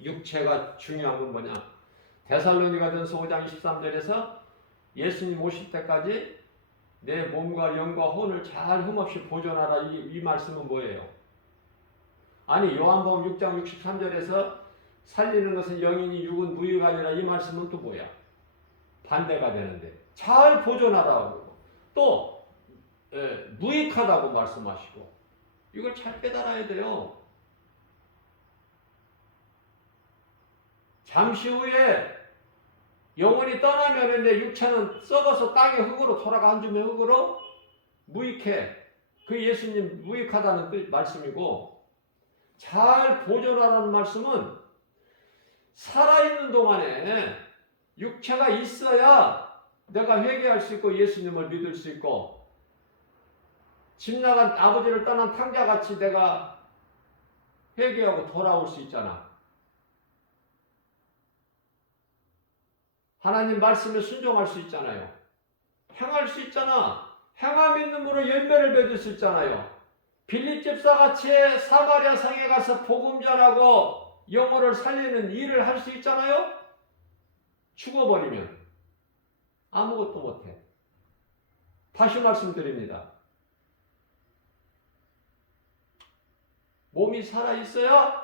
육체가 중요한 건 뭐냐? 데살로니가전서 5장 23절에서 예수님 오실 때까지 내 몸과 영과 혼을 잘 흠없이 보존하라 이 말씀은 뭐예요? 아니 요한복음 6장 63절에서 살리는 것은 영이니 육은 무의가 아니라 이 말씀은 또 뭐야? 반대가 되는데 잘 보존하라고 또 무익하다고 말씀하시고 이걸 잘 깨달아야 돼요. 잠시 후에 영혼이 떠나면 내 육체는 썩어서 땅의 흙으로 돌아가 한 줌의 흙으로 무익해. 그 예수님 무익하다는 뜻 말씀이고 잘 보존하라는 말씀은 살아있는 동안에 육체가 있어야 내가 회개할 수 있고 예수님을 믿을 수 있고 집 나간 아버지를 떠난 탕자같이 내가 회개하고 돌아올 수 있잖아. 하나님 말씀에 순종할 수 있잖아요. 행할 수 있잖아. 행함 있는 으로 열매를 맺을 수 있잖아요. 빌립 집사같이 사마리아 성에 가서 복음 전하고 영혼을 살리는 일을 할 수 있잖아요. 죽어버리면 아무것도 못해. 다시 말씀드립니다. 몸이 살아있어야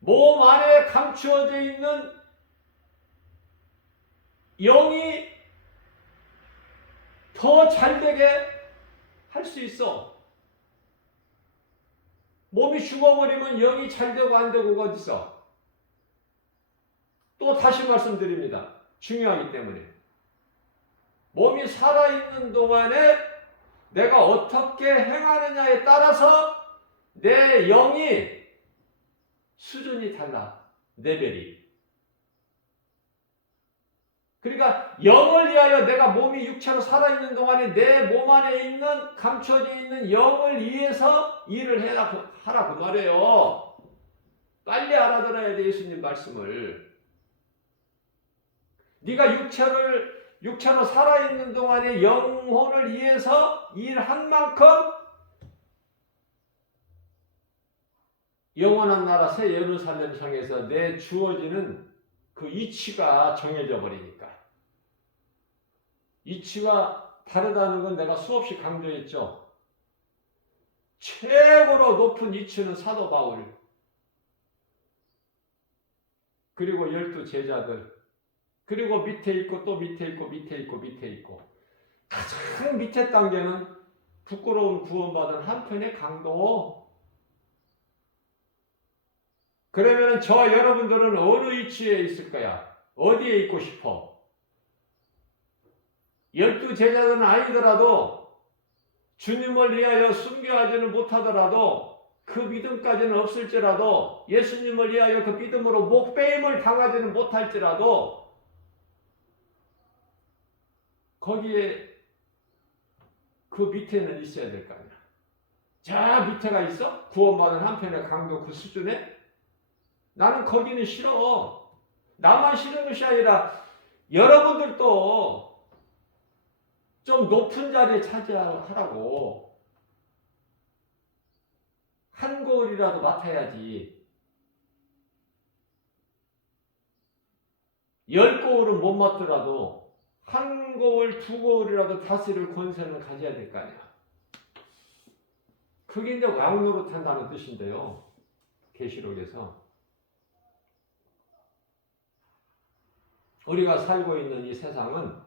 몸 안에 감추어져 있는 영이 더 잘되게 할 수 있어. 몸이 죽어버리면 영이 잘되고 안되고가 어딨어. 또 다시 말씀드립니다. 중요하기 때문에 몸이 살아있는 동안에 내가 어떻게 행하느냐에 따라서 내 영이 수준이 달라. 레벨이. 그러니까 영을 위하여 내가 몸이 육체로 살아있는 동안에 내 몸 안에 있는 감춰져 있는 영을 위해서 일을 하라 그 말이에요. 빨리 알아들어야 돼 예수님 말씀을. 네가 육체로 살아있는 동안에 영혼을 위해서 일한 만큼 영원한 나라 새 예루살렘 성에서 내 주어지는 그 이치가 정해져 버리니까. 이치가 다르다는 건 내가 수없이 강조했죠. 최고로 높은 이치는 사도 바울 그리고 12 제자들 그리고 밑에 있고 또 밑에 있고 밑에 있고 밑에 있고 가장 밑에 단계는 부끄러운 구원받은 한편의 강도. 그러면 저 여러분들은 어느 위치에 있을 거야? 어디에 있고 싶어? 12 제자들은 아니더라도 주님을 위하여 순교하지는 못하더라도 그 믿음까지는 없을지라도 예수님을 위하여 그 믿음으로 목배임을 당하지는 못할지라도 거기에 그 밑에는 있어야 될 거 아니야. 저 밑에가 있어? 구원받은 한편의 강도 그 수준에? 나는 거기는 싫어. 나만 싫은 것이 아니라 여러분들도 좀 높은 자리에 차지하라고. 한 거울이라도 맡아야지. 10거울은 못 맡더라도 한 거울, 2거울이라도 다스릴 권세는 가져야 될 거 아니야. 그게 이제 왕노릇한다는 뜻인데요. 계시록에서. 우리가 살고 있는 이 세상은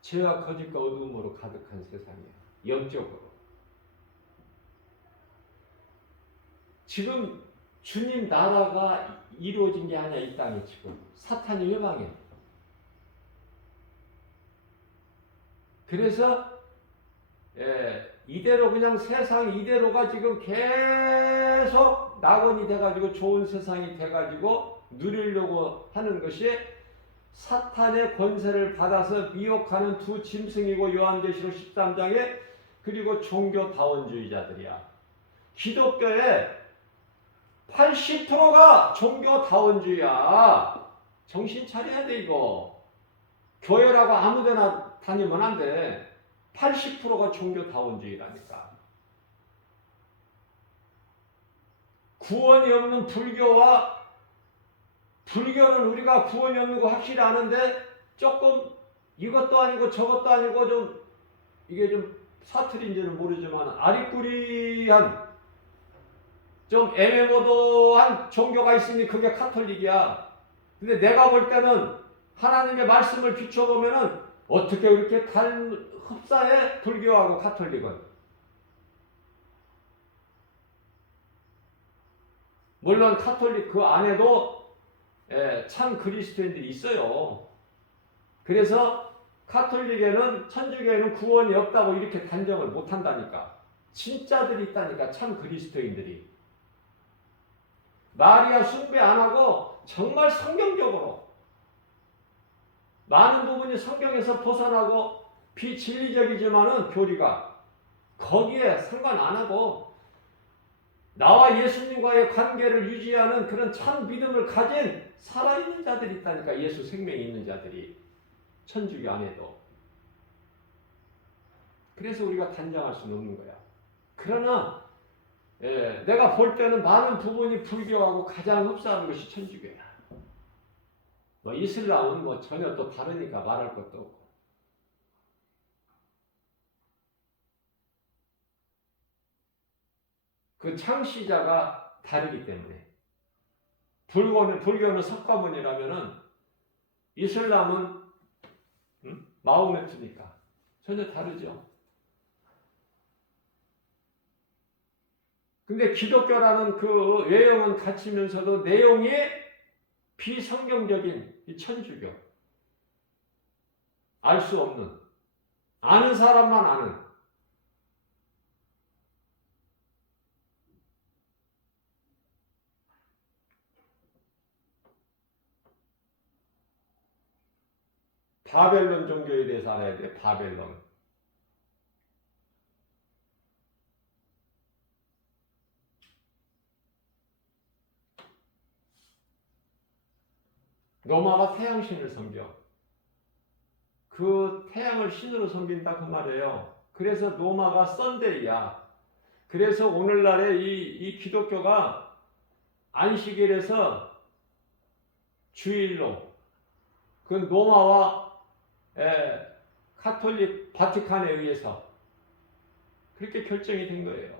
죄와 거짓과 어두움으로 가득한 세상이야. 영적으로. 지금 주님 나라가 이루어진 게 아니야. 이 땅에 지금. 사탄이 회방해. 그래서 이대로 그냥 세상 이대로가 지금 계속 낙원이 돼가지고 좋은 세상이 돼가지고 누리려고 하는 것이 사탄의 권세를 받아서 미혹하는 두 짐승이고 요한계시록 13장에 그리고 종교다원주의자들이야. 기독교의 80%가 종교다원주의야. 정신 차려야 돼 이거. 교회라고 아무데나 다니면 안 돼. 80%가 종교다원주의라니까. 구원이 없는 불교와 불교는 우리가 구원이 없는 거 확실히 아는데 조금 이것도 아니고 저것도 아니고 좀 이게 좀 사투리인지는 모르지만 아리꾸리한 좀 애매모호한 종교가 있으니 그게 카톨릭이야. 근데 내가 볼 때는 하나님의 말씀을 비춰보면은 어떻게 그렇게 흡사해? 불교하고 카톨릭은. 물론 카톨릭 그 안에도 참 그리스도인들이 있어요. 그래서 카톨릭에는 천주교에는 구원이 없다고 이렇게 단정을 못한다니까. 진짜들이 있다니까. 참 그리스도인들이. 마리아 숭배 안 하고 정말 성경적으로 많은 부분이 성경에서 벗어나고 비진리적이지만은 교리가 거기에 상관 안 하고 나와 예수님과의 관계를 유지하는 그런 참 믿음을 가진 살아있는 자들이 있다니까. 예수 생명이 있는 자들이 천주교 안에도. 그래서 우리가 단정할 수는 없는 거야. 그러나 내가 볼 때는 많은 부분이 불교하고 가장 흡사한 것이 천주교야. 뭐 이슬람은 뭐 전혀 또 다르니까 말할 것도 없고. 그 창시자가 다르기 때문에. 불교는 석가모니라면은 이슬람은 마호메트니까 전혀 다르죠. 근데 기독교라는 그 외형은 같으면서도 내용이 비성경적인 이 천주교. 알 수 없는. 아는 사람만 아는. 바벨론 종교에 대해서 알아야 돼. 바벨론. 로마가 태양신을 섬겨. 그 태양을 신으로 섬긴다 그 말이에요. 그래서 로마가 썬데이야. 그래서 오늘날의 이 기독교가 안식일에서 주일로 그 로마와 카톨릭 바티칸에 의해서 그렇게 결정이 된 거예요.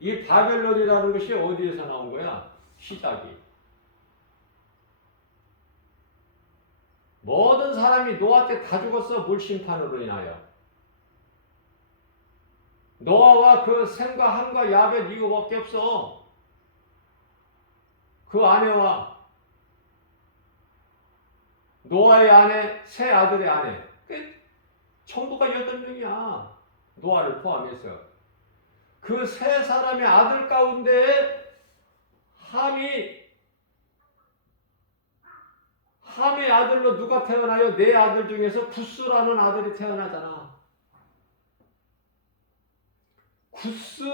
이 바벨론이라는 것이 어디에서 나온 거야? 시작이. 모든 사람이 노아 때 다 죽었어. 물심판으로 인하여. 노아와 그 셈과 함과 야벳 이거밖에 없어. 그 아내와 노아의 아내, 세 아들의 아내. 전부가 8명이야. 노아를 포함해서. 그 세 사람의 아들 가운데 함의 아들로 누가 태어나요? 네 아들 중에서 구스라는 아들이 태어나잖아. 구스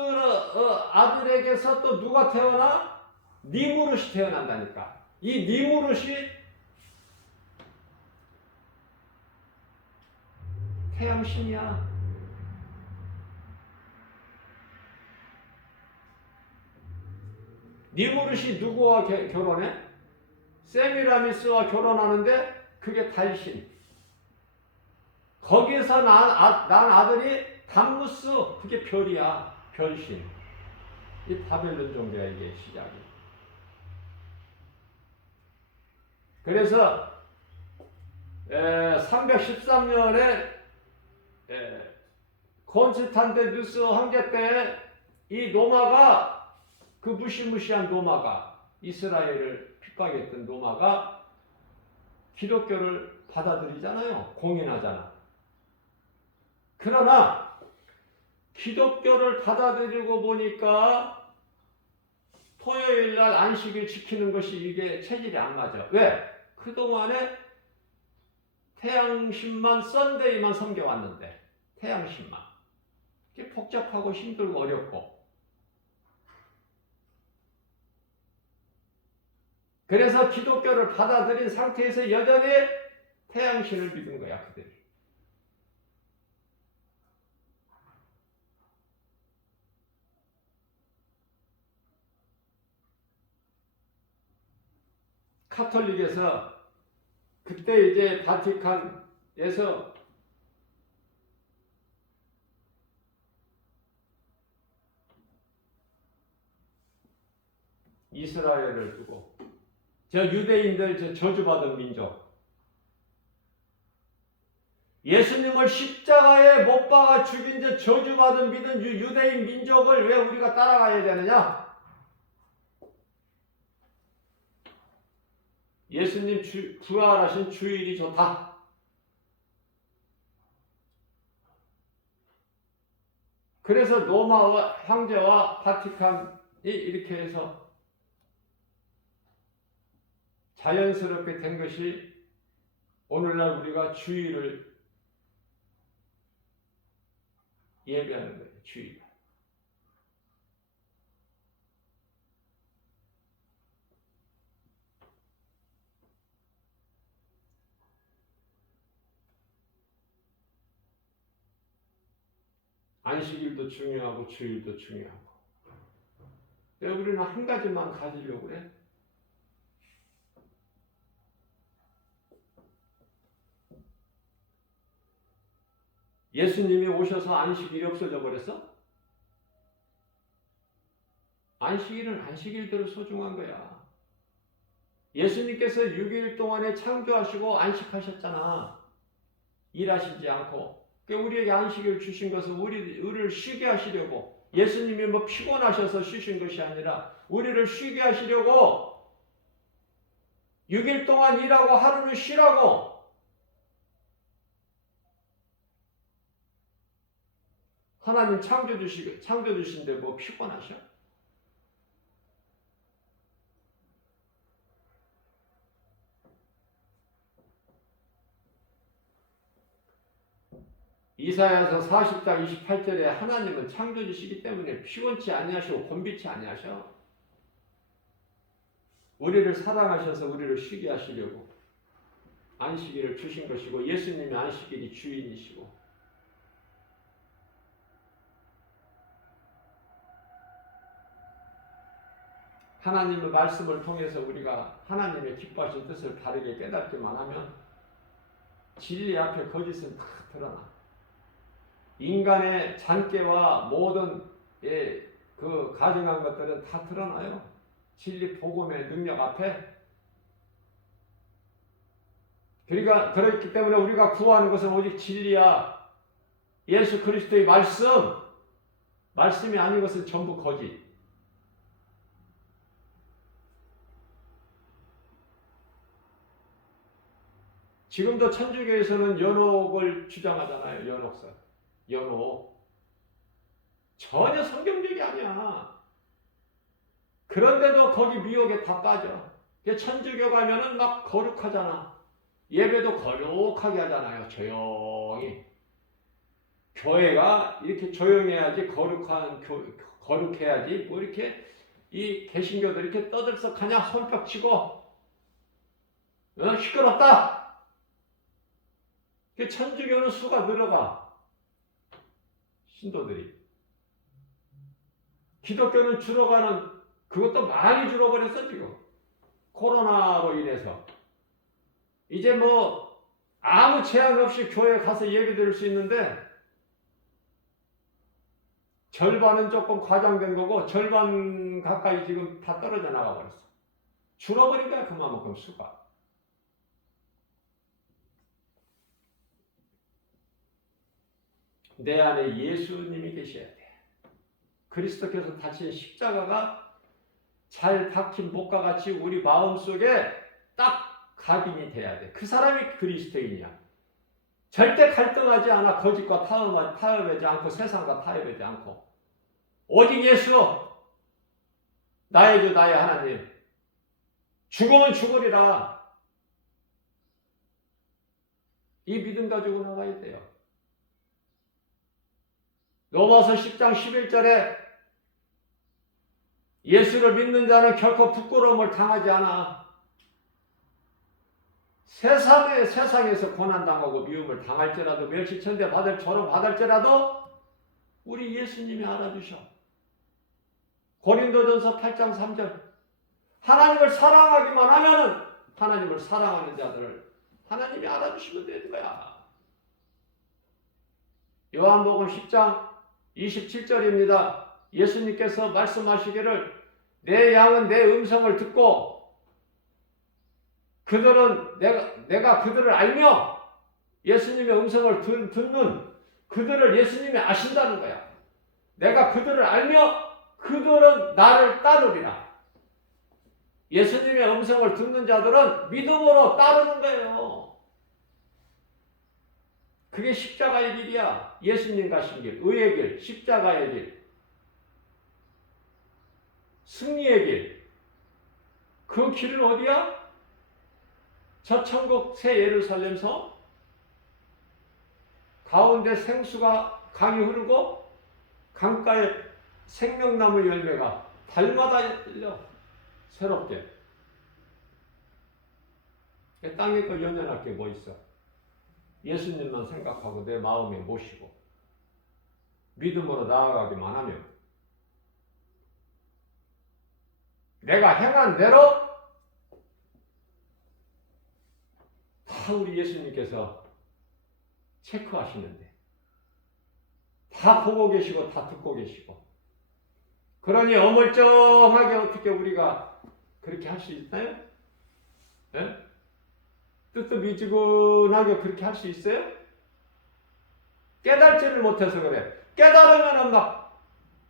아들에게서 또 누가 태어나? 니무롯이 태어난다니까. 이 니무롯이 태양신이야. 니무롯이 누구와 결혼해? 세미라미스와 결혼하는데 그게 달신. 거기에서 난 아들이 담무스, 그게 별이야. 별신. 이 바벨론 종교야, 이게 시작이. 그래서 313년에 콘스탄티누스 황제 때 이 노마가, 그 무시무시한 노마가, 이스라엘을 핍박했던 노마가 기독교를 받아들이잖아요. 공인하잖아. 그러나 기독교를 받아들이고 보니까 토요일날 안식일 지키는 것이 이게 체질이 안 맞아. 왜? 그동안에 태양신만, 썬데이만 섬겨왔는데, 태양신만. 이게 복잡하고 힘들고 어렵고. 그래서 기독교를 받아들인 상태에서 여전히 태양신을 믿은 거야, 그들이. 카톨릭에서 그때 이제 바티칸에서 이스라엘을 두고, 저 유대인들, 저 저주받은 민족, 예수님을 십자가에 못 박아 죽인 저 저주받은 믿은 유대인 민족을 왜 우리가 따라가야 되느냐? 예수님 부활하신 주일이 좋다. 그래서 로마 황제와 바티칸이 이렇게 해서 자연스럽게 된 것이 오늘날 우리가 주일을 예배하는 거예요. 주일. 안식일도 중요하고 주일도 중요하고. 왜 우리는 한 가지만 가지려고 그래? 예수님이 오셔서 안식일이 없어져 버렸어? 안식일은 안식일대로 소중한 거야. 예수님께서 6일 동안에 창조하시고 안식하셨잖아. 일하시지 않고. 우리에게 안식을 주신 것은 우리를 쉬게 하시려고. 예수님이 뭐 피곤하셔서 쉬신 것이 아니라 우리를 쉬게 하시려고 6일 동안 일하고 하루는 쉬라고. 하나님 창조 주신데 뭐 피곤하셔? 이사야서 40장 28절에 하나님은 창조주시기 때문에 피곤치 아니하시고 곤비치 아니하셔. 우리를 사랑하셔서 우리를 쉬게 하시려고 안식일을 주신 것이고, 예수님이 안식일이 주인이시고. 하나님의 말씀을 통해서 우리가 하나님의 기뻐하신 뜻을 바르게 깨닫기만 하면 진리 앞에 거짓은 다 드러나. 인간의 잔꾀와 모든 그 가증한 것들은 다 드러나요. 진리 복음의 능력 앞에. 그러니까 그렇기 때문에 우리가 구하는 것은 오직 진리야. 예수 그리스도의 말씀. 말씀이 아닌 것은 전부 거짓. 지금도 천주교에서는 연옥을 주장하잖아요. 연옥설. 연옥. 전혀 성경적이 아니야. 그런데도 거기 미혹에 다 빠져. 천주교 가면은 막 거룩하잖아. 예배도 거룩하게 하잖아요. 조용히. 교회가 이렇게 조용해야지 거룩해야지. 뭐 이렇게 이 개신교들 이렇게 떠들썩하냐 손뼉 치고 시끄럽다. 천주교는 수가 늘어가. 신도들이. 기독교는 줄어가는 그것도 많이 줄어버렸어 지금. 코로나로 인해서. 이제 뭐 아무 제한 없이 교회 가서 예배 드릴 수 있는데 절반은 조금 과장된 거고 절반 가까이 지금 다 떨어져 나가 버렸어. 줄어버린 거야 그만큼 수가. 내 안에 예수님이 계셔야 돼. 그리스도께서 다친 십자가가 잘 박힌 목과 같이 우리 마음속에 딱 각인이 돼야 돼. 그 사람이 그리스도인이야. 절대 갈등하지 않아. 거짓과 타협하지 않고 세상과 타협하지 않고 오직 예수 나의 주 나의 하나님. 죽으면 죽으리라. 이 믿음 가지고 나가야 돼요. 로마서 10장 11절에 예수를 믿는 자는 결코 부끄러움을 당하지 않아. 세상에서 고난당하고 미움을 당할지라도 멸시천대 받을 조롱 받을지라도 우리 예수님이 알아주셔. 고린도전서 8장 3절 하나님을 사랑하기만 하면은 하나님을 사랑하는 자들을 하나님이 알아주시면 되는 거야. 요한복음 10장 27절입니다. 예수님께서 말씀하시기를 내 양은 내 음성을 듣고 그들은 내가 그들을 알며 예수님의 음성을 듣는 그들을 예수님이 아신다는 거야. 내가 그들을 알며 그들은 나를 따르리라. 예수님의 음성을 듣는 자들은 믿음으로 따르는 거예요. 그게 십자가의 길이야. 예수님 가신 길, 의의 길, 십자가의 길, 승리의 길. 그 길은 어디야? 저 천국 새 예루살렘성 가운데 생수가 강이 흐르고 강가에 생명나무 열매가 달마다 열려 새롭게. 땅에 거 연연할 게 뭐 있어? 예수님만 생각하고 내 마음에 모시고 믿음으로 나아가기만 하면 내가 행한 대로 다 우리 예수님께서 체크하시는데 다 보고 계시고 다 듣고 계시고 그러니 어물쩡하게 어떻게 우리가 그렇게 할 수 있나요? 네? 뜨뜻미지근하게 그렇게 할 수 있어요? 깨달지를 못해서 그래. 깨달으면 막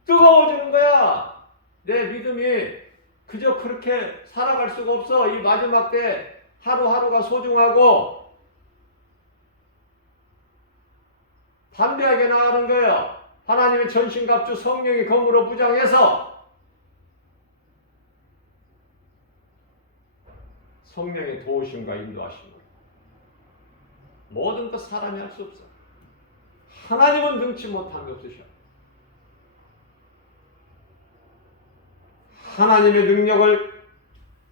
뜨거워지는 거야. 내 믿음이 그저 그렇게 살아갈 수가 없어. 이 마지막 때 하루하루가 소중하고 담대하게 나가는 거예요. 하나님의 전신갑주 성령이 검으로 무장해서 성령의 도우심과 인도하심으로 모든 것 사람이 할 수 없어. 하나님은 능치 못한 게 없으셔. 하나님의 능력을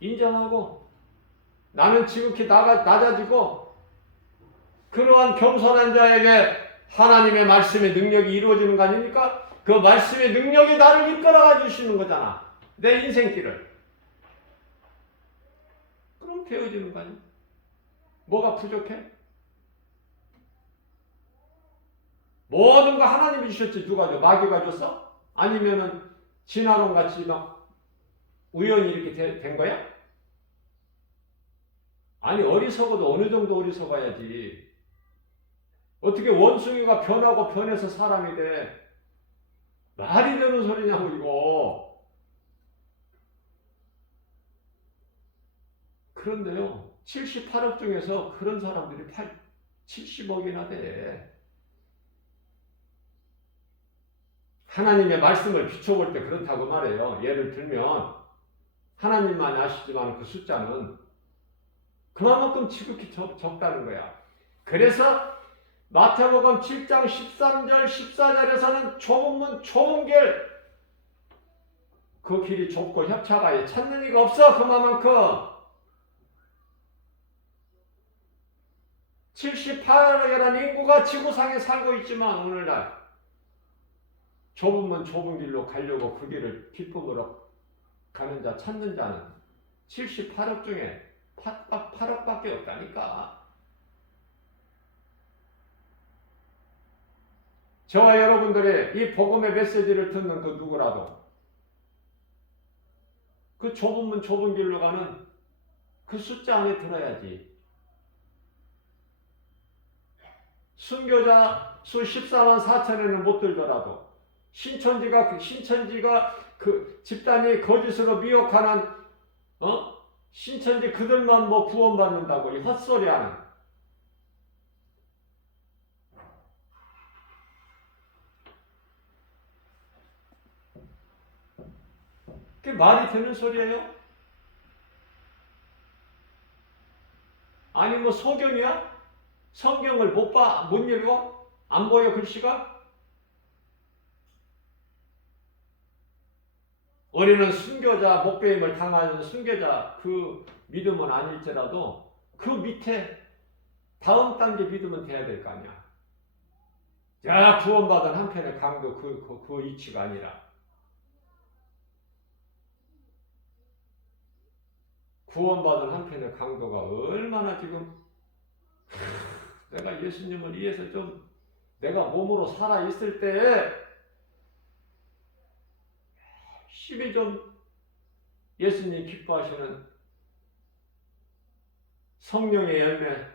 인정하고 나는 지극히 낮아지고 그러한 겸손한 자에게 하나님의 말씀의 능력이 이루어지는 거 아닙니까? 그 말씀의 능력이 나를 이끌어가 주시는 거잖아. 내 인생길을. 그럼 되어지는 거 아니야? 뭐가 부족해? 모든 거 하나님이 주셨지 누가 줘? 마귀가 줬어? 아니면은 진화론 같이 막 우연히 이렇게 된 거야? 아니 어리석어도 어느 정도 어리석어야지. 어떻게 원숭이가 변하고 변해서 사람이 돼? 말이 되는 소리냐고 이거. 그런데요, 78억 중에서 그런 사람들이 70억이나 돼. 하나님의 말씀을 비춰볼 때 그렇다고 말해요. 예를 들면 하나님만 아시지만 그 숫자는 그만큼 지극히 적다는 거야. 그래서 마태복음 7장 13절 14절에서는 좁은 문 좁은 길, 그 길이 좁고 협착하여 찾는 이가 없어. 그만큼 78억이라는 인구가 지구상에 살고 있지만 오늘날 좁은 문 좁은 길로 가려고 그 길을 기쁨으로 가는 자, 찾는 자는 78억 중에 8억밖에 없다니까. 저와 여러분들이 이 복음의 메시지를 듣는 그 누구라도 그 좁은 문 좁은 길로 가는 그 숫자 안에 들어야지. 순교자 수 14만 4천에는 못 들더라도 신천지가 그 집단이 거짓으로 미혹하는 신천지 그들만 뭐 구원받는다고 이 헛소리하는, 그게 말이 되는 소리예요? 아니 뭐 소경이야? 성경을 못 읽어? 안 보여 글씨가? 우리는 순교자 목배임을 당하는 순교자 그 믿음은 아닐지라도 그 밑에 다음 단계 믿음은 돼야 될 거 아니야. 야, 구원받은 한편의 강도 그 이치가 아니라 구원받은 한편의 강도가 얼마나 지금 내가 예수님을 위해서 좀 내가 몸으로 살아 있을 때에 열심히 좀 예수님 기뻐하시는 성령의 열매,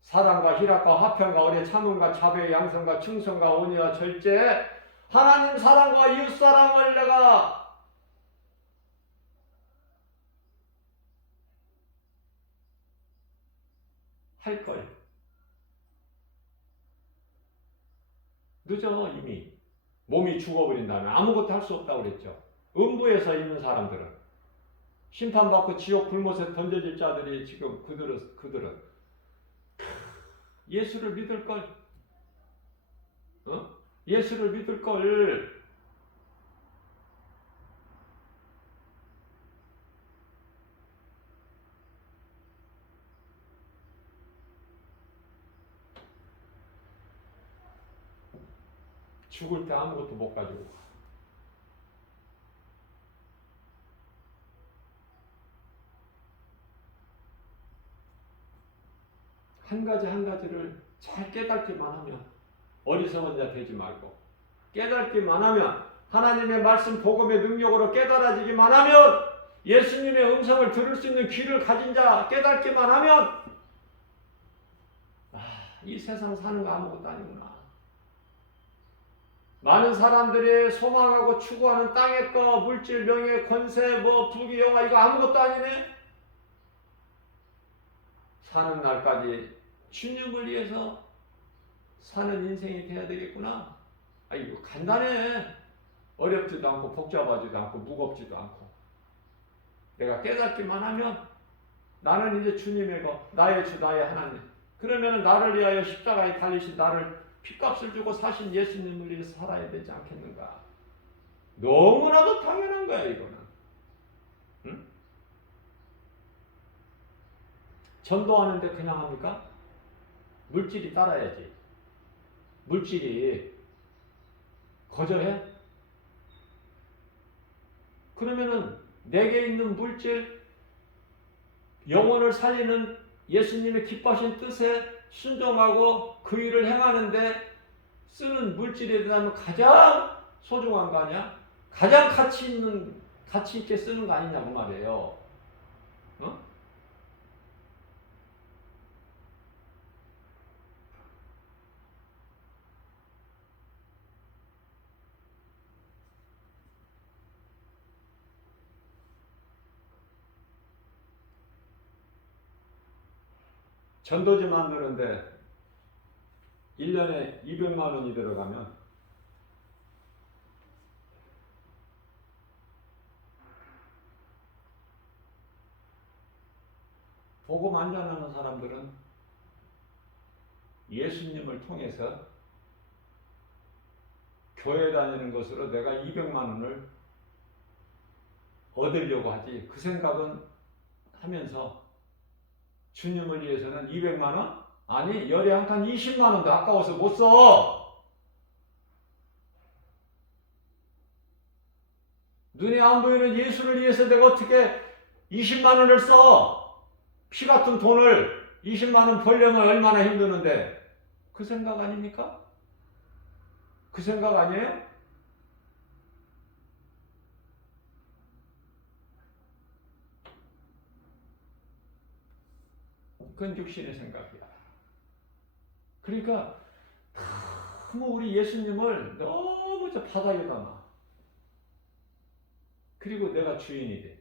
사랑과 희락과 화평과 어뢰 참음과 자비의 양성과 충성과 온유와 절제, 하나님 사랑과 이웃 사랑을 내가 할 걸. 늦어 이미. 몸이 죽어버린 다음에 아무것도 할 수 없다고 그랬죠. 음부에서 있는 사람들은 심판받고 지옥 불못에 던져질 자들이 지금 그들은 예수를 믿을 걸, 예수를 믿을 걸. 죽을 때 아무것도 못 가지고 가. 한 가지 한 가지를 잘 깨닫기만 하면, 어리석은 자 되지 말고 깨닫기만 하면, 하나님의 말씀 복음의 능력으로 깨달아지기만 하면, 예수님의 음성을 들을 수 있는 귀를 가진 자 깨닫기만 하면, 이 세상 사는 거 아무것도 아니구나. 많은 사람들이 소망하고 추구하는 땅의 거, 물질, 명예, 권세, 뭐 부귀, 영화 이거 아무것도 아니네. 사는 날까지 주님을 위해서 사는 인생이 돼야 되겠구나. 이거 간단해. 어렵지도 않고 복잡하지도 않고 무겁지도 않고. 내가 깨닫기만 하면 나는 이제 주님의 것, 나의 주, 나의 하나님. 그러면 나를 위하여 십자가에 달리신 나를 핏값을 주고 사신 예수님을 위해서 살아야 되지 않겠는가. 너무나도 당연한 거야 이거는. 응? 전도하는데 그냥 합니까? 물질이 따라야지. 물질이 거절해? 그러면은 내게 있는 물질, 영혼을 살리는 예수님의 기뻐하신 뜻에 순종하고 그 일을 행하는데 쓰는 물질에 대하면 가장 소중한 거 아니야? 가장 가치 있게 쓰는 거 아니냐고 말이에요. 전도지 만드는데 1년에 200만 원이 들어가면 복음 안 전하는 사람들은 예수님을 통해서 교회 다니는 것으로 내가 200만 원을 얻으려고 하지, 그 생각은 하면서 주님을 위해서는 200만 원? 아니, 열에 한 칸 20만 원도 아까워서 못 써. 눈에 안 보이는 예수를 위해서 내가 어떻게 20만 원을 써? 피 같은 돈을 20만 원 벌려면 얼마나 힘드는데. 그 생각 아닙니까? 그 생각 아니에요? 그건 육신의 생각이야. 그러니까 너무 우리 예수님을 너무 저 바닥에 놔. 그리고 내가 주인이 돼.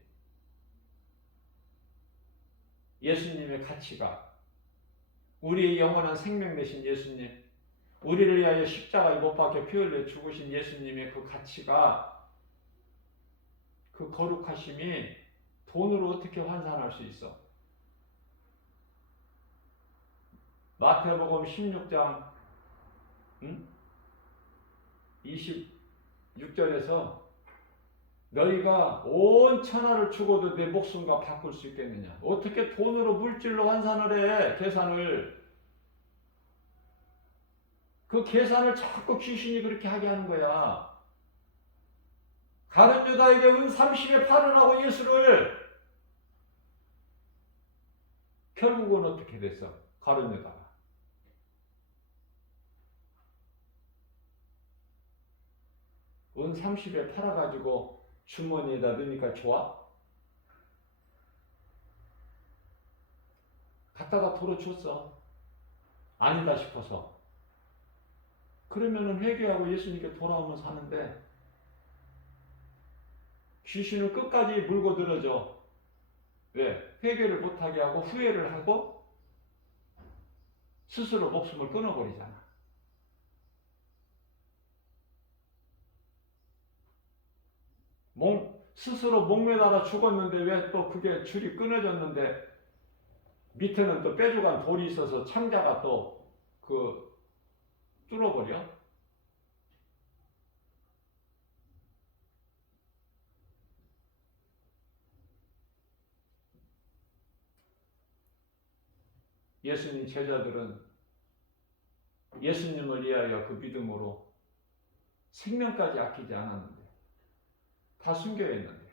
예수님의 가치가, 우리의 영원한 생명 되신 예수님, 우리를 위하여 십자가에 못 박혀 피 흘려 죽으신 예수님의 그 가치가, 그 거룩하심이 돈으로 어떻게 환산할 수 있어? 마태복음 16장 26절에서 너희가 온 천하를 주고도 내 목숨과 바꿀 수 있겠느냐? 어떻게 돈으로 물질로 환산을 해? 계산을. 그 계산을 자꾸 귀신이 그렇게 하게 하는 거야. 가룟 유다에게 은 30에 팔으라고 예수를. 결국은 어떻게 됐어? 가룟 유다가 은 30에 팔아가지고 주머니에다 넣으니까 좋아? 갖다가 도로 줬어. 아니다 싶어서. 그러면은 회개하고 예수님께 돌아오면 사는데, 귀신을 끝까지 물고 늘어져. 왜? 회개를 못하게 하고 후회를 하고 스스로 목숨을 끊어버리잖아. 스스로 목매다가 죽었는데 왜 또 그게 줄이 끊어졌는데 밑에는 또 뾰족한 돌이 있어서 창자가 또 그 뚫어버려? 예수님 제자들은 예수님을 위하여 그 믿음으로 생명까지 아끼지 않았는데, 다 숨겨있는데,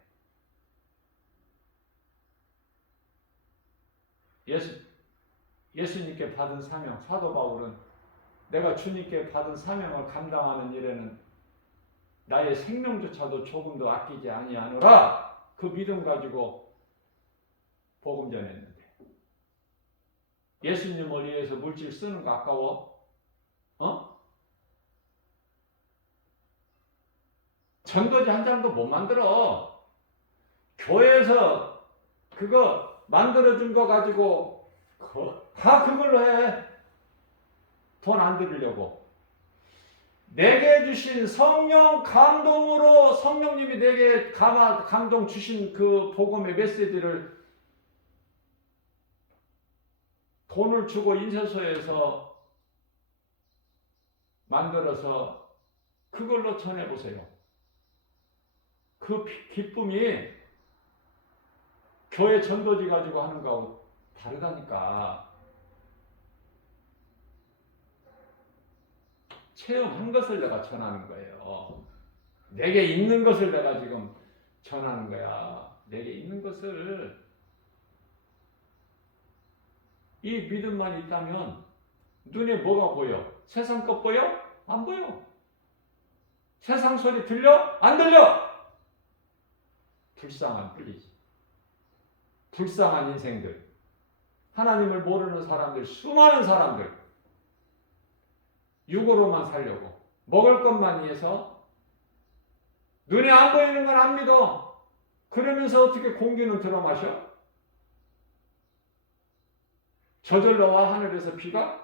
예수님께 받은 사명, 사도 바울은 내가 주님께 받은 사명을 감당하는 일에는 나의 생명조차도 조금도 아끼지 아니하노라, 그 믿음 가지고 복음 전했는데, 예수님을 위해서 물질 쓰는 거 아까워? 전도지 한 장도 못 만들어. 교회에서 그거 만들어준 거 가지고 다 그걸로 해. 돈 안 들으려고. 내게 주신 성령 감동으로, 성령님이 내게 감동 주신 그 복음의 메시지를 돈을 주고 인쇄소에서 만들어서 그걸로 전해보세요. 그 기쁨이 교회 전도지 가지고 하는 거하고 다르다니까. 체험한 것을 내가 전하는 거예요. 내게 있는 것을 내가 지금 전하는 거야. 내게 있는 것을. 이 믿음만 있다면 눈에 뭐가 보여? 세상 것 보여? 안 보여. 세상 소리 들려? 안 들려. 불쌍한 뿐이지. 불쌍한 인생들, 하나님을 모르는 사람들, 수많은 사람들, 육으로만 살려고, 먹을 것만 위해서 눈에 안 보이는 건 안 믿어. 그러면서 어떻게 공기는 들어 마셔? 저절로 와 하늘에서 비가?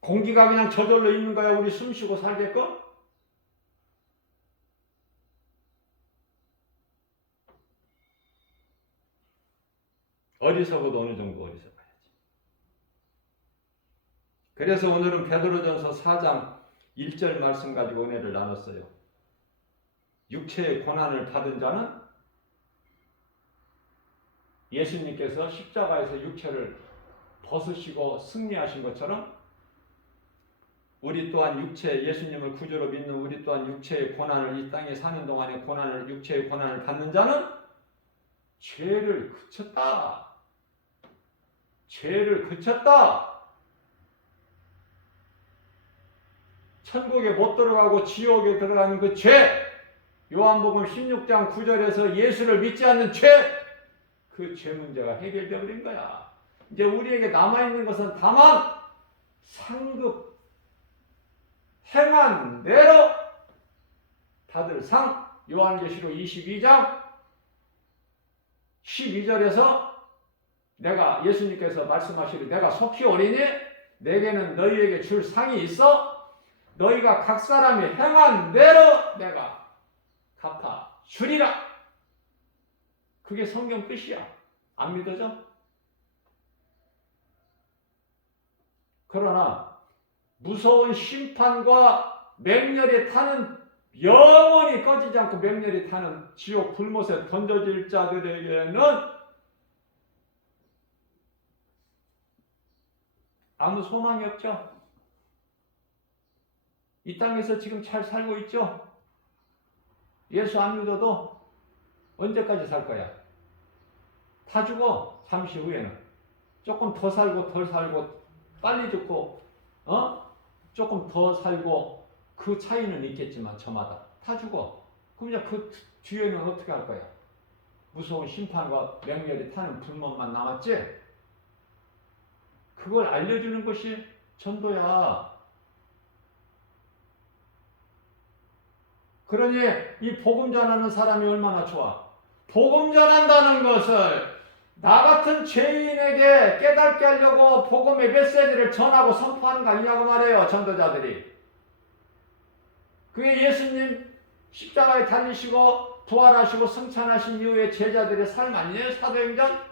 공기가 그냥 저절로 있는 거야 우리 숨 쉬고 살게끔? 어리석어도 어느 정도 어리석어야지. 그래서 오늘은 베드로전서 4장 1절 말씀 가지고 은혜를 나눴어요. 육체의 고난을 받은 자는 예수님께서 십자가에서 육체를 벗으시고 승리하신 것처럼 우리 또한 예수님을 구주로 믿는 우리 또한 육체의 고난을 이 땅에 사는 동안에 육체의 고난을 받는 자는 죄를 그쳤다. 죄를 그쳤다. 천국에 못 들어가고 지옥에 들어가는 그 죄, 요한복음 16장 9절에서 예수를 믿지 않는 죄, 그 죄 문제가 해결되어 버린 거야. 이제 우리에게 남아있는 것은 다만 상급 행한 대로 받을 상. 요한계시록 22장 12절에서 예수님께서 말씀하시되 내가 속히 오리니 내게는 너희에게 줄 상이 있어 너희가 각 사람이 행한 대로 내가 갚아 주리라. 그게 성경 뜻이야. 안 믿어져? 그러나 무서운 심판과 맹렬히 타는 영원히 꺼지지 않고 맹렬히 타는 지옥 불못에 던져질 자들에게는 아무 소망이 없죠. 이 땅에서 지금 잘 살고 있죠. 예수 안 믿어도 언제까지 살 거야? 다 죽어. 잠시 후에는 조금 더 살고 덜 살고 빨리 죽고 조금 더 살고 그 차이는 있겠지만 저마다 다 죽어. 그럼 이제 그 뒤에는 어떻게 할 거야? 무서운 심판과 맹렬히 타는 불못만 남았지? 그걸 알려주는 것이 전도야. 그러니 이 복음 전하는 사람이 얼마나 좋아. 복음 전한다는 것을 나 같은 죄인에게 깨닫게 하려고 복음의 메시지를 전하고 선포하는 거 아니냐고 말해요. 전도자들이. 그게 예수님 십자가에 달리시고 부활하시고 승천하신 이후에 제자들의 삶 아니에요? 사도행전?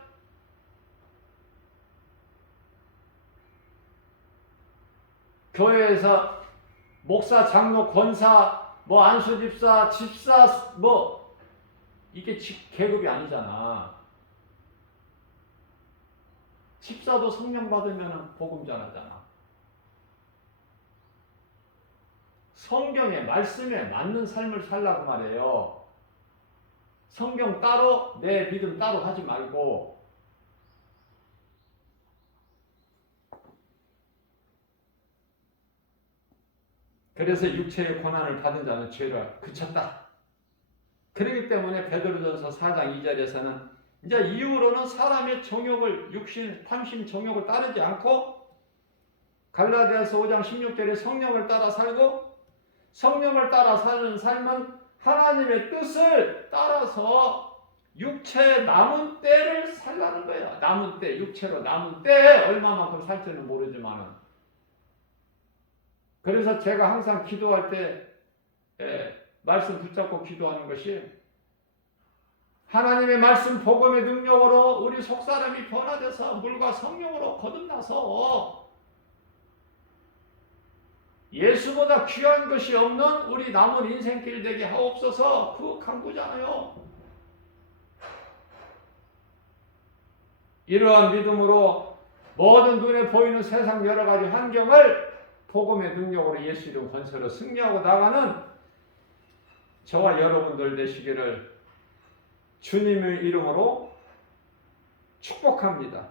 교회에서 목사, 장로, 권사, 안수집사, 집사, 이게 계급이 아니잖아. 집사도 성령 받으면 복음 전하잖아. 성경의 말씀에 맞는 삶을 살라고 말해요. 성경 따로 내 믿음 따로 하지 말고 그래서 육체의 고난을 받은 자는 죄를 그쳤다. 그렇기 때문에 베드로전서 4장 2절에서는 이제 이후로는 사람의 정욕을 육신, 탐심, 정욕을 따르지 않고 갈라디아서 5장 16절에 성령을 따라 살고 성령을 따라 사는 삶은 하나님의 뜻을 따라서 육체 남은 때를 살라는 거야. 남은 때, 육체로 남은 때에 얼마만큼 살지는 모르지만은. 그래서 제가 항상 기도할 때 말씀 붙잡고 기도하는 것이 하나님의 말씀 복음의 능력으로 우리 속사람이 변화돼서 물과 성령으로 거듭나서 예수보다 귀한 것이 없는 우리 남은 인생길 되게 하옵소서. 그 간구잖아요. 이러한 믿음으로 모든 눈에 보이는 세상 여러 가지 환경을 복음의 능력으로 예수 이름 권세로 승리하고 나가는 저와 여러분들 되시기를 주님의 이름으로 축복합니다.